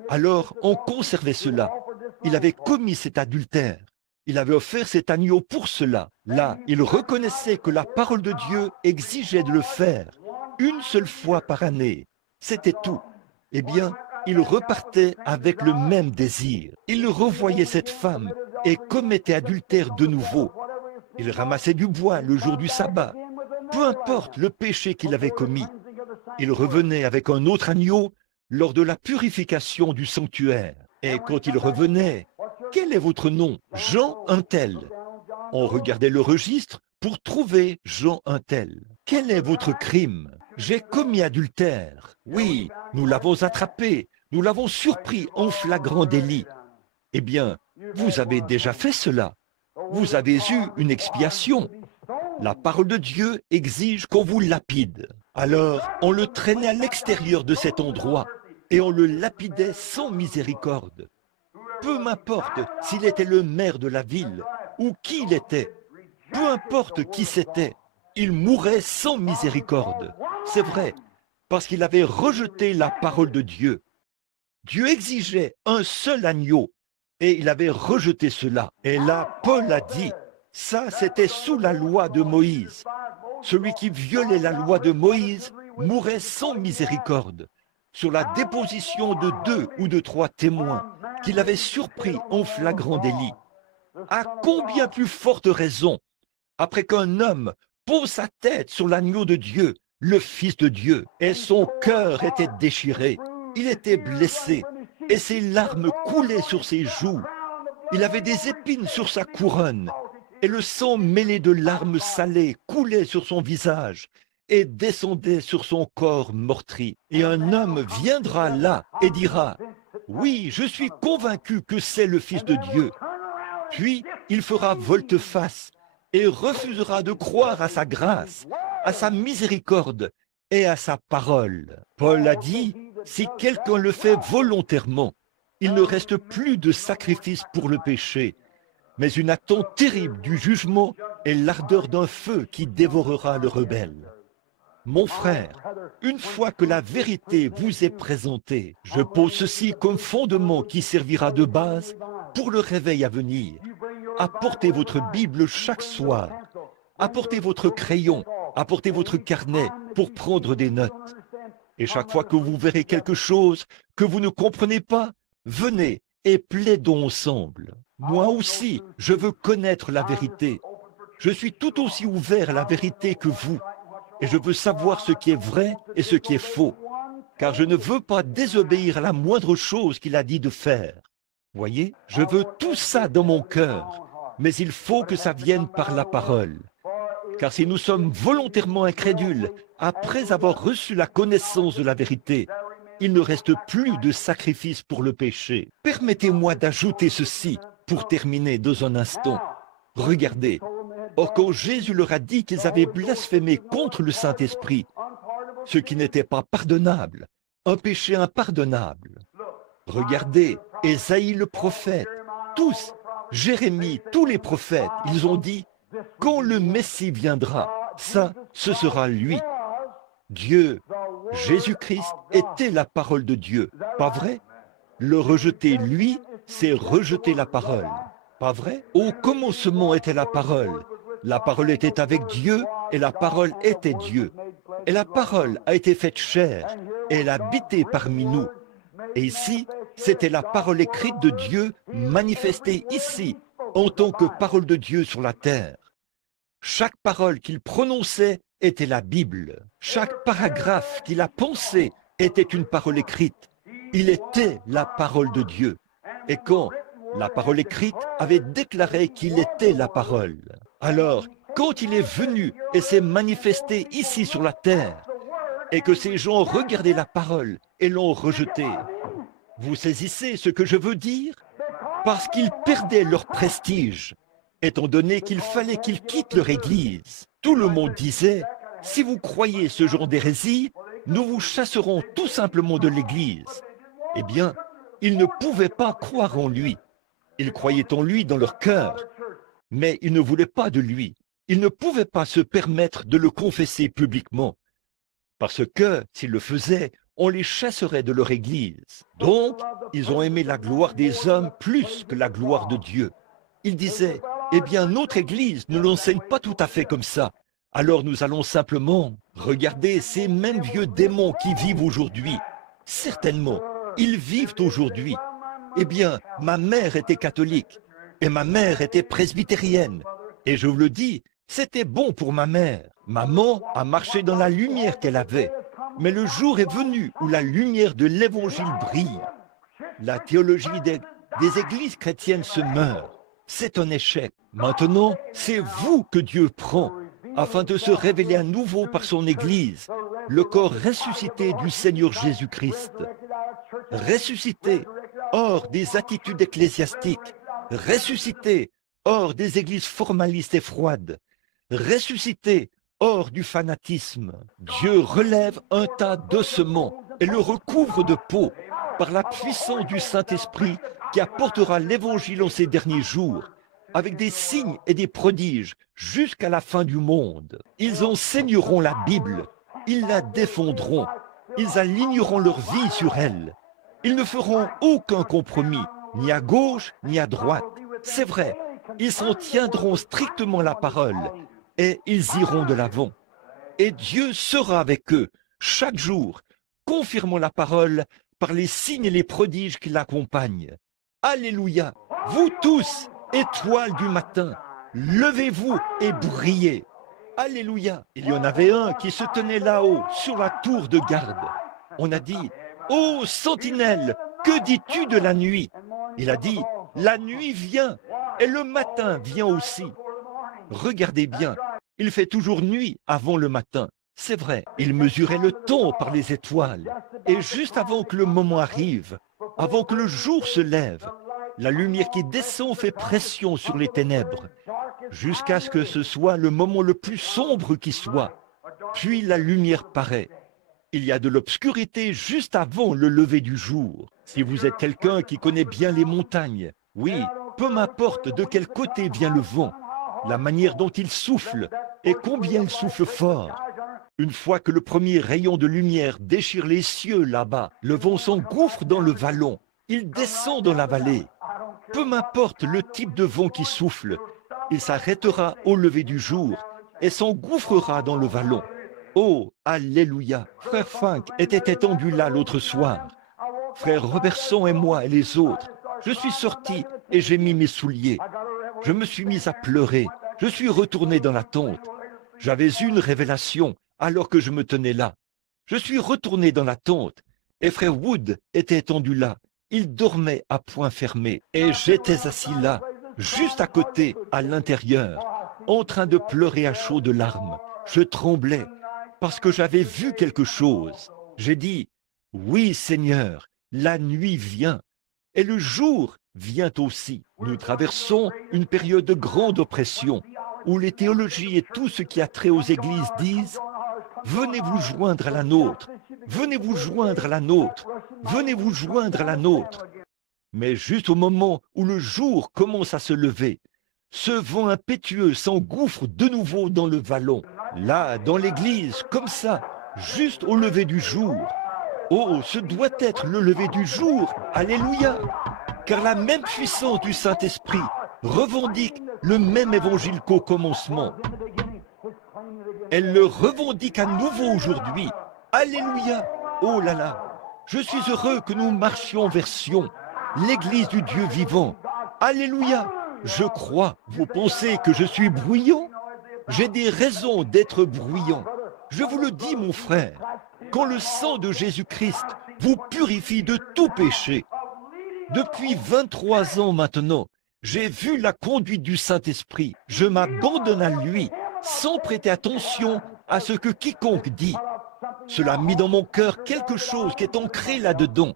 Alors on conservait cela. Il avait commis cet adultère. Il avait offert cet agneau pour cela. Là, il reconnaissait que la parole de Dieu exigeait de le faire. Une seule fois par année. C'était tout. Eh bien, il repartait avec le même désir. Il revoyait cette femme et commettait adultère de nouveau. Il ramassait du bois le jour du sabbat. Peu importe le péché qu'il avait commis. Il revenait avec un autre agneau lors de la purification du sanctuaire. Et quand il revenait, quel est votre nom? Jean Untel. On regardait le registre pour trouver Jean Untel. Quel est votre crime? J'ai commis adultère. Oui, nous l'avons attrapé, nous l'avons surpris en flagrant délit. Eh bien, vous avez déjà fait cela. Vous avez eu une expiation. La parole de Dieu exige qu'on vous lapide. Alors, on le traînait à l'extérieur de cet endroit et on le lapidait sans miséricorde. Peu m'importe s'il était le maire de la ville ou qui il était. Peu importe qui c'était, il mourait sans miséricorde. C'est vrai, parce qu'il avait rejeté la parole de Dieu. Dieu exigeait un seul agneau et il avait rejeté cela. Et là, Paul a dit, ça c'était sous la loi de Moïse. Celui qui violait la loi de Moïse mourait sans miséricorde, sur la déposition de 2 ou de 3 témoins qu'il avait surpris en flagrant délit. À combien plus forte raison, après qu'un homme pose sa tête sur l'agneau de Dieu, le Fils de Dieu, et son cœur était déchiré, il était blessé, et ses larmes coulaient sur ses joues. Il avait des épines sur sa couronne, et le sang mêlé de larmes salées coulait sur son visage et descendait sur son corps meurtri. Et un homme viendra là et dira, « Oui, je suis convaincu que c'est le Fils de Dieu. » Puis il fera volte-face et refusera de croire à sa grâce, à sa miséricorde et à sa parole. Paul a dit, si quelqu'un le fait volontairement, il ne reste plus de sacrifice pour le péché, mais une attente terrible du jugement et l'ardeur d'un feu qui dévorera le rebelle. Mon frère, une fois que la vérité vous est présentée, je pose ceci comme fondement qui servira de base pour le réveil à venir. Apportez votre Bible chaque soir. Apportez votre crayon, apportez votre carnet pour prendre des notes. Et chaque fois que vous verrez quelque chose que vous ne comprenez pas, venez et plaidons ensemble. Moi aussi, je veux connaître la vérité. Je suis tout aussi ouvert à la vérité que vous. Et je veux savoir ce qui est vrai et ce qui est faux. Car je ne veux pas désobéir à la moindre chose qu'il a dit de faire. Voyez, je veux tout ça dans mon cœur. Mais il faut que ça vienne par la parole. Car si nous sommes volontairement incrédules, après avoir reçu la connaissance de la vérité, il ne reste plus de sacrifice pour le péché. Permettez-moi d'ajouter ceci pour terminer dans un instant. Regardez, or quand Jésus leur a dit qu'ils avaient blasphémé contre le Saint-Esprit, ce qui n'était pas pardonnable, un péché impardonnable. Regardez, Ésaïe le prophète, tous, Jérémie, tous les prophètes, ils ont dit, quand le Messie viendra, ça, ce sera lui. Dieu, Jésus-Christ était la parole de Dieu, pas vrai? Le rejeter, lui, c'est rejeter la parole. Pas vrai? Au commencement était la parole. La parole était avec Dieu et la parole était Dieu. Et la parole a été faite chair et elle a habité parmi nous. Et ici, C'était la parole écrite de Dieu manifestée ici en tant que parole de Dieu sur la terre. Chaque parole qu'il prononçait était la Bible. Chaque paragraphe qu'il a pensé était une parole écrite. Il était la parole de Dieu. Et quand la parole écrite avait déclaré qu'il était la parole, alors quand il est venu et s'est manifesté ici sur la terre, et que ces gens regardaient la parole et l'ont rejeté, vous saisissez ce que je veux dire? Parce qu'ils perdaient leur prestige, étant donné qu'il fallait qu'ils quittent leur église. Tout le monde disait, si vous croyez ce genre d'hérésie, nous vous chasserons tout simplement de l'église. Eh bien, ils ne pouvaient pas croire en lui. Ils croyaient en lui dans leur cœur, mais ils ne voulaient pas de lui. Ils ne pouvaient pas se permettre de le confesser publiquement, parce que, s'ils le faisaient, on les chasserait de leur église. Donc, ils ont aimé la gloire des hommes plus que la gloire de Dieu. Ils disaient, eh bien, notre église ne l'enseigne pas tout à fait comme ça. Alors nous allons simplement regarder ces mêmes vieux démons qui vivent aujourd'hui. Certainement, ils vivent aujourd'hui. Eh bien, ma mère était catholique et ma mère était presbytérienne. Et je vous le dis, c'était bon pour ma mère. Maman a marché dans la lumière qu'elle avait. Mais le jour est venu où la lumière de l'évangile brille. La théologie des églises chrétiennes se meurt. C'est un échec. Maintenant, c'est vous que Dieu prend afin de se révéler à nouveau par son Église, le corps ressuscité du Seigneur Jésus-Christ. Ressuscité hors des attitudes ecclésiastiques, ressuscité hors des églises formalistes et froides, ressuscité hors du fanatisme. Dieu relève un tas d'ossements et le recouvre de peau par la puissance du Saint-Esprit qui apportera l'évangile en ces derniers jours, avec des signes et des prodiges jusqu'à la fin du monde. Ils enseigneront la Bible, ils la défendront, ils aligneront leur vie sur elle. Ils ne feront aucun compromis, ni à gauche ni à droite. C'est vrai, ils s'en tiendront strictement la parole et ils iront de l'avant. Et Dieu sera avec eux chaque jour, confirmant la parole par les signes et les prodiges qui l'accompagnent. Alléluia! Vous tous, étoiles du matin, levez-vous et brillez. Alléluia! Il y en avait un qui se tenait là-haut, sur la tour de garde. On a dit, « Ô sentinelle, que dis-tu de la nuit ?» Il a dit, « La nuit vient, et le matin vient aussi. » Regardez bien, il fait toujours nuit avant le matin. C'est vrai, il mesurait le temps par les étoiles. Et juste avant que le moment arrive, avant que le jour se lève, la lumière qui descend fait pression sur les ténèbres, jusqu'à ce que ce soit le moment le plus sombre qui soit. Puis la lumière paraît. Il y a de l'obscurité juste avant le lever du jour. Si vous êtes quelqu'un qui connaît bien les montagnes, oui, peu m'importe de quel côté vient le vent, la manière dont il souffle et combien il souffle fort. Une fois que le premier rayon de lumière déchire les cieux là-bas, le vent s'engouffre dans le vallon, il descend dans la vallée. Peu m'importe le type de vent qui souffle, il s'arrêtera au lever du jour et s'engouffrera dans le vallon. Oh, alléluia! Frère Fink était étendu là l'autre soir. Frère Robertson et moi et les autres, je suis sorti et j'ai mis mes souliers. Je me suis mis à pleurer. Je suis retourné dans la tente. J'avais eu une révélation alors que je me tenais là. Je suis retourné dans la tente et frère Wood était étendu là. Il dormait à poing fermé et j'étais assis là, juste à côté, à l'intérieur, en train de pleurer à chaudes larmes. Je tremblais parce que j'avais vu quelque chose. J'ai dit, oui Seigneur, la nuit vient et le jour vient aussi. Nous traversons une période de grande oppression où les théologies et tout ce qui a trait aux églises disent « Venez vous joindre à la nôtre, venez vous joindre à la nôtre, venez vous joindre à la nôtre. » Mais juste au moment où le jour commence à se lever, ce vent impétueux s'engouffre de nouveau dans le vallon. Là, dans l'église, comme ça, juste au lever du jour. Oh, ce doit être le lever du jour, alléluia! Car la même puissance du Saint-Esprit revendique le même évangile qu'au commencement. Elle le revendique à nouveau aujourd'hui. Alléluia! Oh là là! Je suis heureux que nous marchions vers Sion, l'église du Dieu vivant. Alléluia! Je crois. Vous pensez que je suis bruyant? J'ai des raisons d'être bruyant. Je vous le dis, mon frère, quand le sang de Jésus-Christ vous purifie de tout péché. Depuis 23 ans maintenant, j'ai vu la conduite du Saint-Esprit. Je m'abandonne à lui, sans prêter attention à ce que quiconque dit. Cela a mis dans mon cœur quelque chose qui est ancré là-dedans,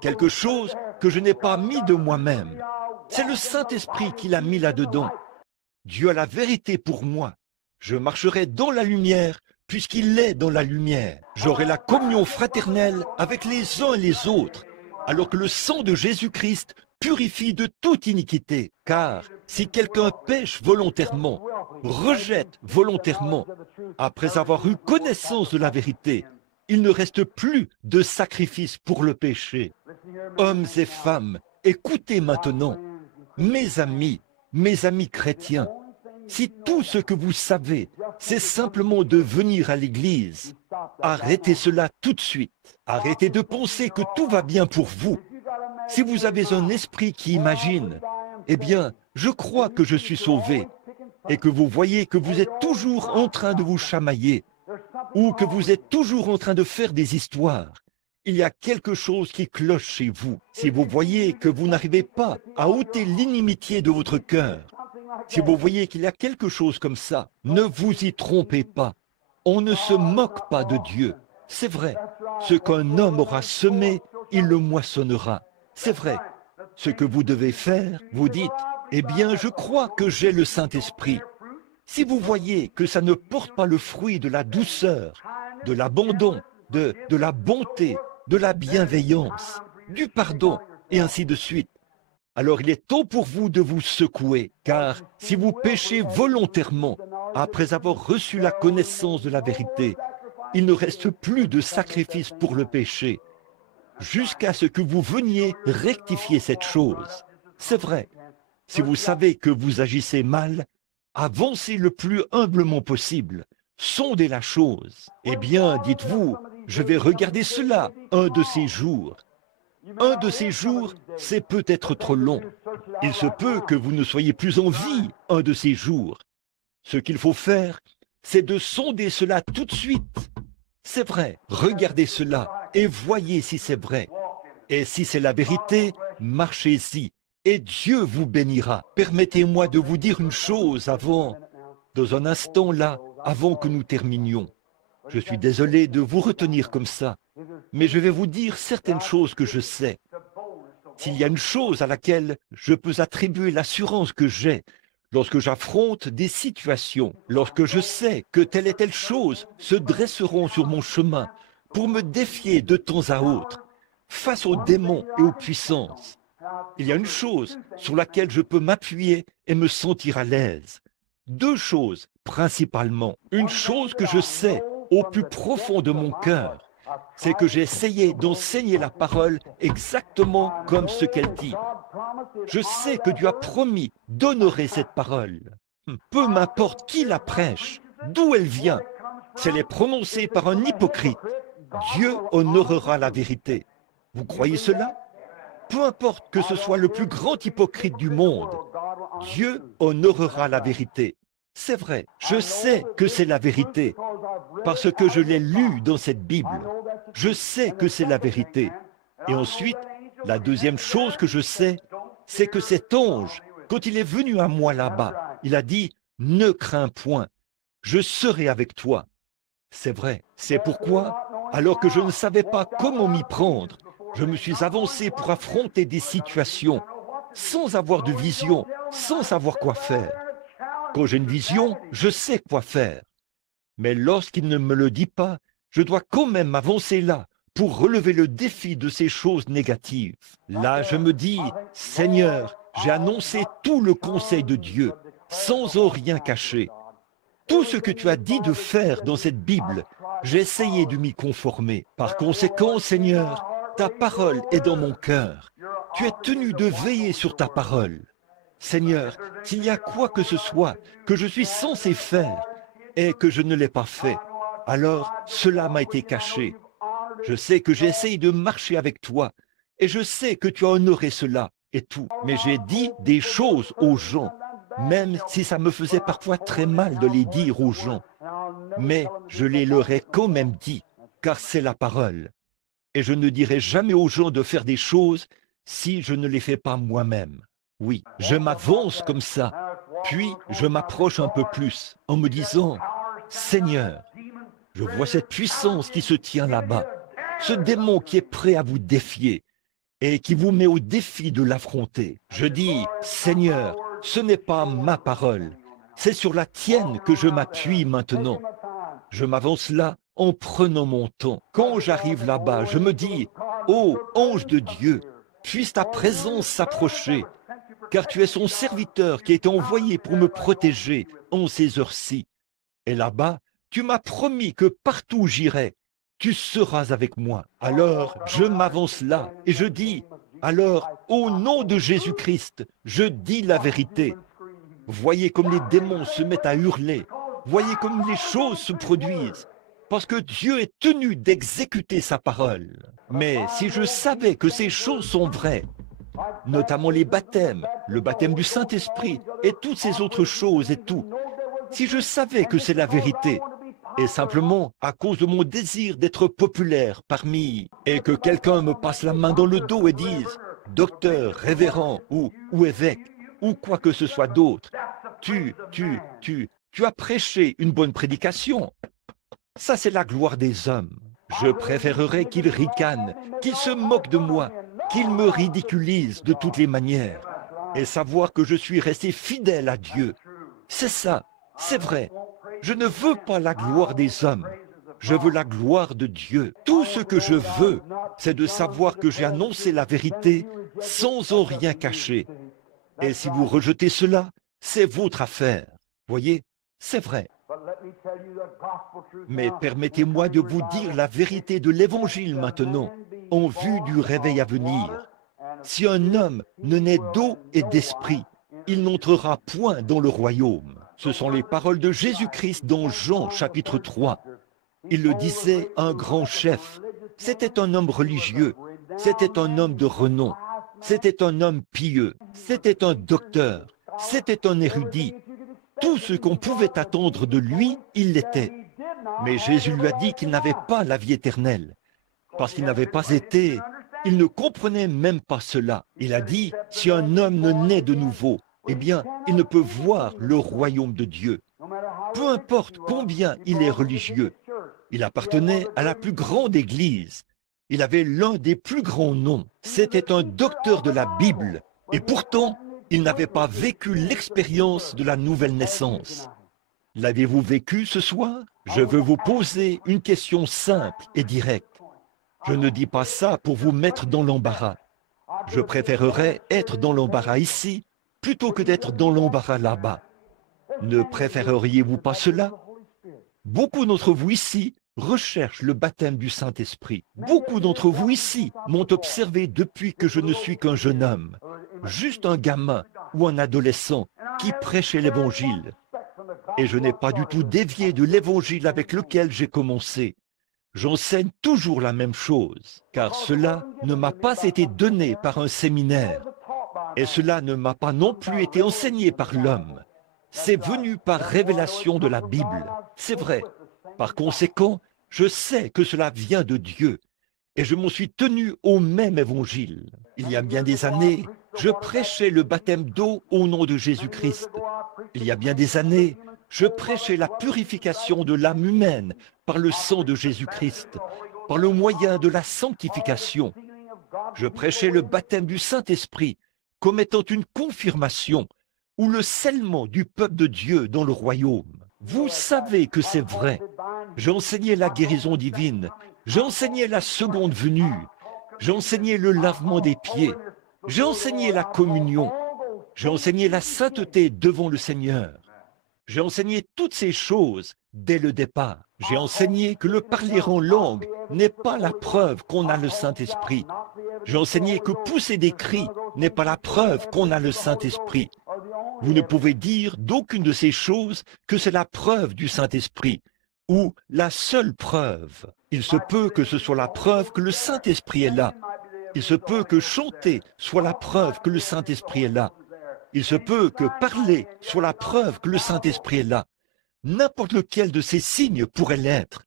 quelque chose que je n'ai pas mis de moi-même. C'est le Saint-Esprit qui l'a mis là-dedans. Dieu a la vérité pour moi. Je marcherai dans la lumière, puisqu'il est dans la lumière. J'aurai la communion fraternelle avec les uns et les autres, alors que le sang de Jésus-Christ purifie de toute iniquité. Car si quelqu'un pêche volontairement, rejette volontairement, après avoir eu connaissance de la vérité, il ne reste plus de sacrifice pour le péché. Hommes et femmes, écoutez maintenant, mes amis chrétiens, si tout ce que vous savez, c'est simplement de venir à l'église, arrêtez cela tout de suite. Arrêtez de penser que tout va bien pour vous. Si vous avez un esprit qui imagine, eh bien, je crois que je suis sauvé, et que vous voyez que vous êtes toujours en train de vous chamailler, ou que vous êtes toujours en train de faire des histoires. Il y a quelque chose qui cloche chez vous. Si vous voyez que vous n'arrivez pas à ôter l'inimitié de votre cœur, si vous voyez qu'il y a quelque chose comme ça, ne vous y trompez pas. On ne se moque pas de Dieu. C'est vrai, ce qu'un homme aura semé, il le moissonnera. C'est vrai. Ce que vous devez faire, vous dites, eh bien, je crois que j'ai le Saint-Esprit. Si vous voyez que ça ne porte pas le fruit de la douceur, de l'abandon, de la bonté, de la bienveillance, du pardon, et ainsi de suite, alors il est temps pour vous de vous secouer, car si vous péchez volontairement, après avoir reçu la connaissance de la vérité, il ne reste plus de sacrifice pour le péché, jusqu'à ce que vous veniez rectifier cette chose. C'est vrai, si vous savez que vous agissez mal, avancez le plus humblement possible, sondez la chose. Eh bien, dites-vous, je vais regarder cela un de ces jours. Un de ces jours, c'est peut-être trop long. Il se peut que vous ne soyez plus en vie un de ces jours. Ce qu'il faut faire, c'est de sonder cela tout de suite. C'est vrai, regardez cela et voyez si c'est vrai. Et si c'est la vérité, marchez-y et Dieu vous bénira. Permettez-moi de vous dire une chose dans un instant là, avant que nous terminions. Je suis désolé de vous retenir comme ça, mais je vais vous dire certaines choses que je sais. S'il y a une chose à laquelle je peux attribuer l'assurance que j'ai lorsque j'affronte des situations, lorsque je sais que telle et telle chose se dresseront sur mon chemin pour me défier de temps à autre, face aux démons et aux puissances, il y a une chose sur laquelle je peux m'appuyer et me sentir à l'aise. Deux choses principalement. Une chose que je sais au plus profond de mon cœur, c'est que j'ai essayé d'enseigner la parole exactement comme ce qu'elle dit. Je sais que Dieu a promis d'honorer cette parole. Peu m'importe qui la prêche, d'où elle vient, si elle est prononcée par un hypocrite, Dieu honorera la vérité. Vous croyez cela? Peu importe que ce soit le plus grand hypocrite du monde, Dieu honorera la vérité. C'est vrai, je sais que c'est la vérité, parce que je l'ai lu dans cette Bible. Je sais que c'est la vérité. Et ensuite, la deuxième chose que je sais, c'est que cet ange, quand il est venu à moi là-bas, il a dit, « Ne crains point, je serai avec toi. » C'est vrai, c'est pourquoi, alors que je ne savais pas comment m'y prendre, je me suis avancé pour affronter des situations, sans avoir de vision, sans savoir quoi faire. Quand j'ai une vision, je sais quoi faire. Mais lorsqu'il ne me le dit pas, je dois quand même avancer là pour relever le défi de ces choses négatives. Là, je me dis, Seigneur, j'ai annoncé tout le conseil de Dieu, sans en rien cacher. Tout ce que tu as dit de faire dans cette Bible, j'ai essayé de m'y conformer. Par conséquent, Seigneur, ta parole est dans mon cœur. Tu es tenu de veiller sur ta parole. Seigneur, s'il y a quoi que ce soit que je suis censé faire et que je ne l'ai pas fait, alors cela m'a été caché. Je sais que j'essaye de marcher avec toi et je sais que tu as honoré cela et tout. Mais j'ai dit des choses aux gens, même si ça me faisait parfois très mal de les dire aux gens. Mais je les leur ai quand même dit, car c'est la parole. Et je ne dirai jamais aux gens de faire des choses si je ne les fais pas moi-même. Oui, je m'avance comme ça, puis je m'approche un peu plus en me disant, Seigneur, je vois cette puissance qui se tient là-bas, ce démon qui est prêt à vous défier et qui vous met au défi de l'affronter. Je dis, Seigneur, ce n'est pas ma parole, c'est sur la tienne que je m'appuie maintenant. Je m'avance là en prenant mon temps. Quand j'arrive là-bas, je me dis, ô ange de Dieu, puisse ta présence s'approcher, car tu es son serviteur qui est envoyé pour me protéger en ces heures-ci. Et là-bas, tu m'as promis que partout où j'irai, tu seras avec moi. Alors, je m'avance là et je dis, alors, au nom de Jésus-Christ, je dis la vérité. Voyez comme les démons se mettent à hurler. Voyez comme les choses se produisent. Parce que Dieu est tenu d'exécuter sa parole. Mais si je savais que ces choses sont vraies, notamment les baptêmes, le baptême du Saint-Esprit et toutes ces autres choses et tout, si je savais que c'est la vérité, et simplement à cause de mon désir d'être populaire parmi, et que quelqu'un me passe la main dans le dos et dise « docteur, révérend ou évêque » ou quoi que ce soit d'autre, tu as prêché une bonne prédication. Ça, c'est la gloire des hommes. Je préférerais qu'ils ricanent, qu'ils se moquent de moi, qu'ils me ridiculisent de toutes les manières, et savoir que je suis resté fidèle à Dieu. C'est ça, c'est vrai. Je ne veux pas la gloire des hommes. Je veux la gloire de Dieu. Tout ce que je veux, c'est de savoir que j'ai annoncé la vérité sans en rien cacher. Et si vous rejetez cela, c'est votre affaire. Voyez, c'est vrai. Mais permettez-moi de vous dire la vérité de l'Évangile maintenant, en vue du réveil à venir. Si un homme ne naît d'eau et d'esprit, il n'entrera point dans le royaume. Ce sont les paroles de Jésus-Christ dans Jean chapitre 3. Il le disait à un grand chef. C'était un homme religieux, c'était un homme de renom, c'était un homme pieux, c'était un docteur, c'était un érudit. Tout ce qu'on pouvait attendre de lui, il l'était. Mais Jésus lui a dit qu'il n'avait pas la vie éternelle, parce qu'il n'avait pas été, il ne comprenait même pas cela. Il a dit, si un homme ne naît de nouveau, eh bien, il ne peut voir le royaume de Dieu. Peu importe combien il est religieux, il appartenait à la plus grande église. Il avait l'un des plus grands noms. C'était un docteur de la Bible. Et pourtant, il n'avait pas vécu l'expérience de la nouvelle naissance. L'avez-vous vécu ce soir? Je veux vous poser une question simple et directe. Je ne dis pas ça pour vous mettre dans l'embarras. Je préférerais être dans l'embarras ici plutôt que d'être dans l'embarras là-bas. Ne préféreriez-vous pas cela? Beaucoup d'entre vous ici recherchent le baptême du Saint-Esprit. Beaucoup d'entre vous ici m'ont observé depuis que je ne suis qu'un jeune homme, juste un gamin ou un adolescent qui prêchait l'Évangile. Et je n'ai pas du tout dévié de l'Évangile avec lequel j'ai commencé. J'enseigne toujours la même chose, car cela ne m'a pas été donné par un séminaire. Et cela ne m'a pas non plus été enseigné par l'homme. C'est venu par révélation de la Bible. C'est vrai. Par conséquent, je sais que cela vient de Dieu. Et je m'en suis tenu au même évangile. Il y a bien des années, je prêchais le baptême d'eau au nom de Jésus-Christ. Il y a bien des années, je prêchais la purification de l'âme humaine par le sang de Jésus-Christ, par le moyen de la sanctification. Je prêchais le baptême du Saint-Esprit comme étant une confirmation ou le scellement du peuple de Dieu dans le royaume. Vous savez que c'est vrai. J'enseignais la guérison divine, j'enseignais la seconde venue, j'enseignais le lavement des pieds, j'enseignais la communion, j'enseignais la sainteté devant le Seigneur. J'ai enseigné toutes ces choses dès le départ. J'ai enseigné que le parler en langue n'est pas la preuve qu'on a le Saint-Esprit. J'ai enseigné que pousser des cris n'est pas la preuve qu'on a le Saint-Esprit. Vous ne pouvez dire d'aucune de ces choses que c'est la preuve du Saint-Esprit ou la seule preuve. Il se peut que ce soit la preuve que le Saint-Esprit est là. Il se peut que chanter soit la preuve que le Saint-Esprit est là. Il se peut que parler soit la preuve que le Saint-Esprit est là. N'importe lequel de ces signes pourrait l'être.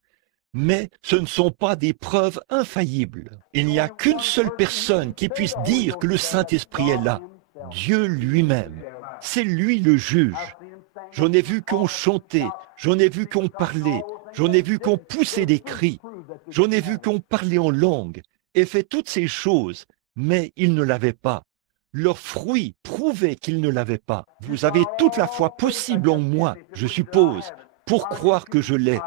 Mais ce ne sont pas des preuves infaillibles. Il n'y a qu'une seule personne qui puisse dire que le Saint-Esprit est là. Dieu lui-même. C'est lui le juge. J'en ai vu qu'on chantait, j'en ai vu qu'on parlait, j'en ai vu qu'on poussait des cris, j'en ai vu qu'on parlait en langue et fait toutes ces choses, mais ils ne l'avaient pas. Leurs fruits prouvaient qu'ils ne l'avaient pas. Vous avez toute la foi possible en moi, je suppose, pour croire que je l'ai.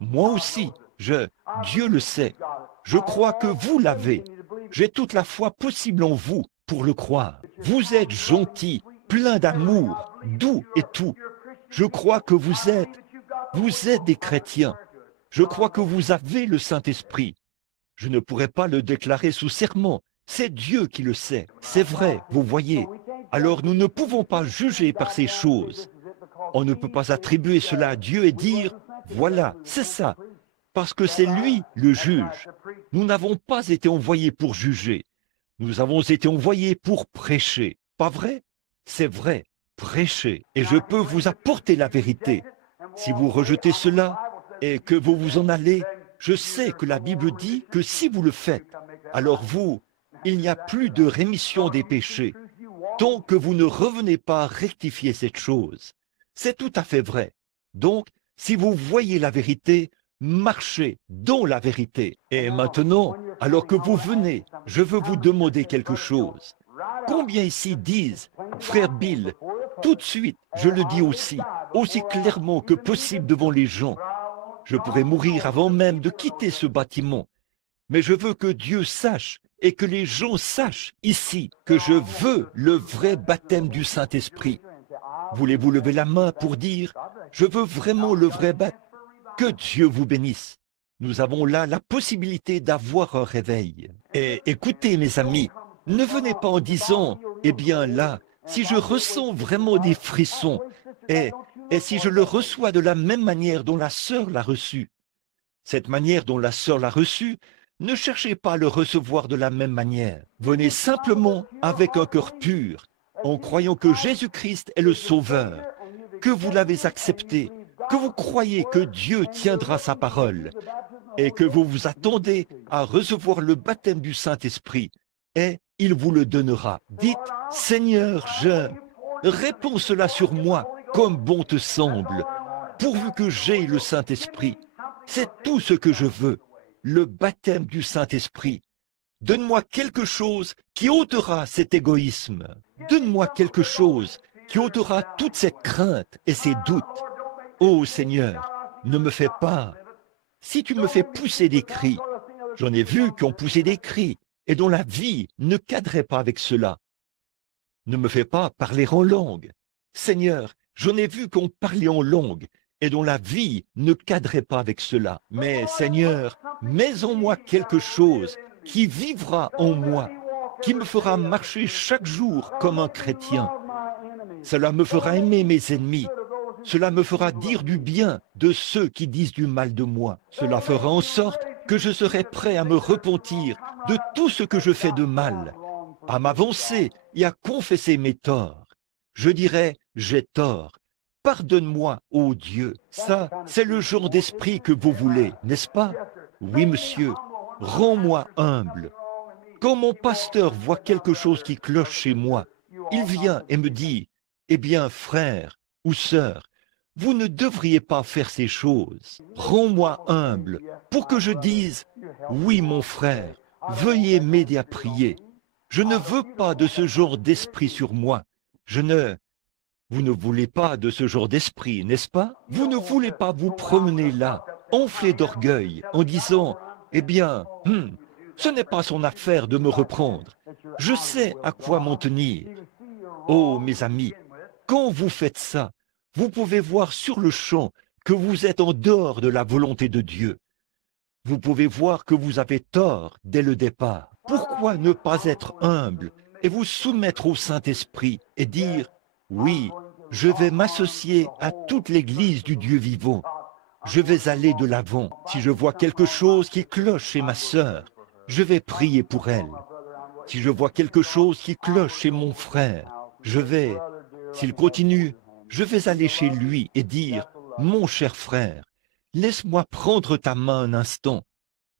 Moi aussi, Dieu le sait. Je crois que vous l'avez. J'ai toute la foi possible en vous pour le croire. Vous êtes gentil, plein d'amour, doux et tout. Je crois que vous êtes des chrétiens. Je crois que vous avez le Saint-Esprit. Je ne pourrais pas le déclarer sous serment. C'est Dieu qui le sait. C'est vrai, vous voyez. Alors nous ne pouvons pas juger par ces choses. On ne peut pas attribuer cela à Dieu et dire, voilà, c'est ça, parce que c'est lui le juge. Nous n'avons pas été envoyés pour juger. Nous avons été envoyés pour prêcher. Pas vrai? C'est vrai, prêcher. Et je peux vous apporter la vérité. Si vous rejetez cela et que vous vous en allez, je sais que la Bible dit que si vous le faites, alors il n'y a plus de rémission des péchés, tant que vous ne revenez pas rectifier cette chose. C'est tout à fait vrai. Donc, si vous voyez la vérité, marchez dans la vérité. Et maintenant, alors que vous venez, je veux vous demander quelque chose. Combien ici disent, frère Bill, tout de suite, je le dis aussi clairement que possible devant les gens. Je pourrais mourir avant même de quitter ce bâtiment. Mais je veux que Dieu sache et que les gens sachent ici que je veux le vrai baptême du Saint-Esprit. Voulez-vous lever la main pour dire « Je veux vraiment le vrai baptême ». Que Dieu vous bénisse. Nous avons là la possibilité d'avoir un réveil. Et écoutez, mes amis, ne venez pas en disant « Eh bien là, si je ressens vraiment des frissons, et si je le reçois de la même manière dont la sœur l'a reçu. » Cette manière dont la sœur l'a reçu, ne cherchez pas à le recevoir de la même manière. Venez simplement avec un cœur pur, en croyant que Jésus-Christ est le Sauveur, que vous l'avez accepté, que vous croyez que Dieu tiendra sa parole, et que vous vous attendez à recevoir le baptême du Saint-Esprit, et il vous le donnera. Dites, Seigneur, réponds cela sur moi, comme bon te semble, pourvu que j'aie le Saint-Esprit. C'est tout ce que je veux, le baptême du Saint-Esprit. Donne-moi quelque chose qui ôtera cet égoïsme. Donne-moi quelque chose qui ôtera toute cette crainte et ces doutes. Ô Seigneur, ne me fais pas. Si tu me fais pousser des cris, j'en ai vu qui ont poussé des cris et dont la vie ne cadrait pas avec cela. Ne me fais pas parler en langue. Seigneur, j'en ai vu qu'on parlait en langue et dont la vie ne cadrait pas avec cela. Mais Seigneur, mets en moi quelque chose qui vivra en moi, qui me fera marcher chaque jour comme un chrétien. Cela me fera aimer mes ennemis. Cela me fera dire du bien de ceux qui disent du mal de moi. Cela fera en sorte que je serai prêt à me repentir de tout ce que je fais de mal, à m'avancer et à confesser mes torts. Je dirai, j'ai tort. Pardonne-moi, ô Dieu. Ça, c'est le genre d'esprit que vous voulez, n'est-ce pas? Oui, monsieur. Rends-moi humble. Quand mon pasteur voit quelque chose qui cloche chez moi, il vient et me dit, eh bien, frère ou sœur, vous ne devriez pas faire ces choses. Rends-moi humble pour que je dise, oui, mon frère, veuillez m'aider à prier. Je ne veux pas de ce genre d'esprit sur moi. Vous ne voulez pas de ce genre d'esprit, n'est-ce pas? Vous ne voulez pas vous promener là, enflé d'orgueil, en disant, eh bien, ce n'est pas son affaire de me reprendre. Je sais à quoi m'en tenir. Oh, mes amis, quand vous faites ça, vous pouvez voir sur le champ que vous êtes en dehors de la volonté de Dieu. Vous pouvez voir que vous avez tort dès le départ. Pourquoi ne pas être humble et vous soumettre au Saint-Esprit et dire, oui, je vais m'associer à toute l'Église du Dieu vivant. je vais aller de l'avant. Si je vois quelque chose qui cloche chez ma sœur, je vais prier pour elle. Si je vois quelque chose qui cloche chez mon frère, je vais, s'il continue, je vais aller chez lui et dire, mon cher frère, laisse-moi prendre ta main un instant.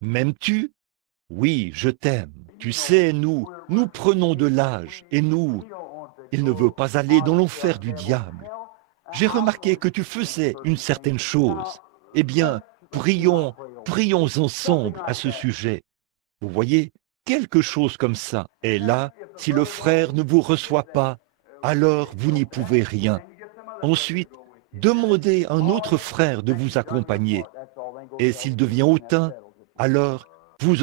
M'aimes-tu? Oui, je t'aime. Tu sais, nous prenons de l'âge et il ne veut pas aller dans l'enfer du diable. J'ai remarqué que tu faisais une certaine chose. Eh bien, prions ensemble à ce sujet. Vous voyez, quelque chose comme ça. Et là, si le frère ne vous reçoit pas, alors vous n'y pouvez rien. Ensuite, demandez à un autre frère de vous accompagner. Et s'il devient hautain, alors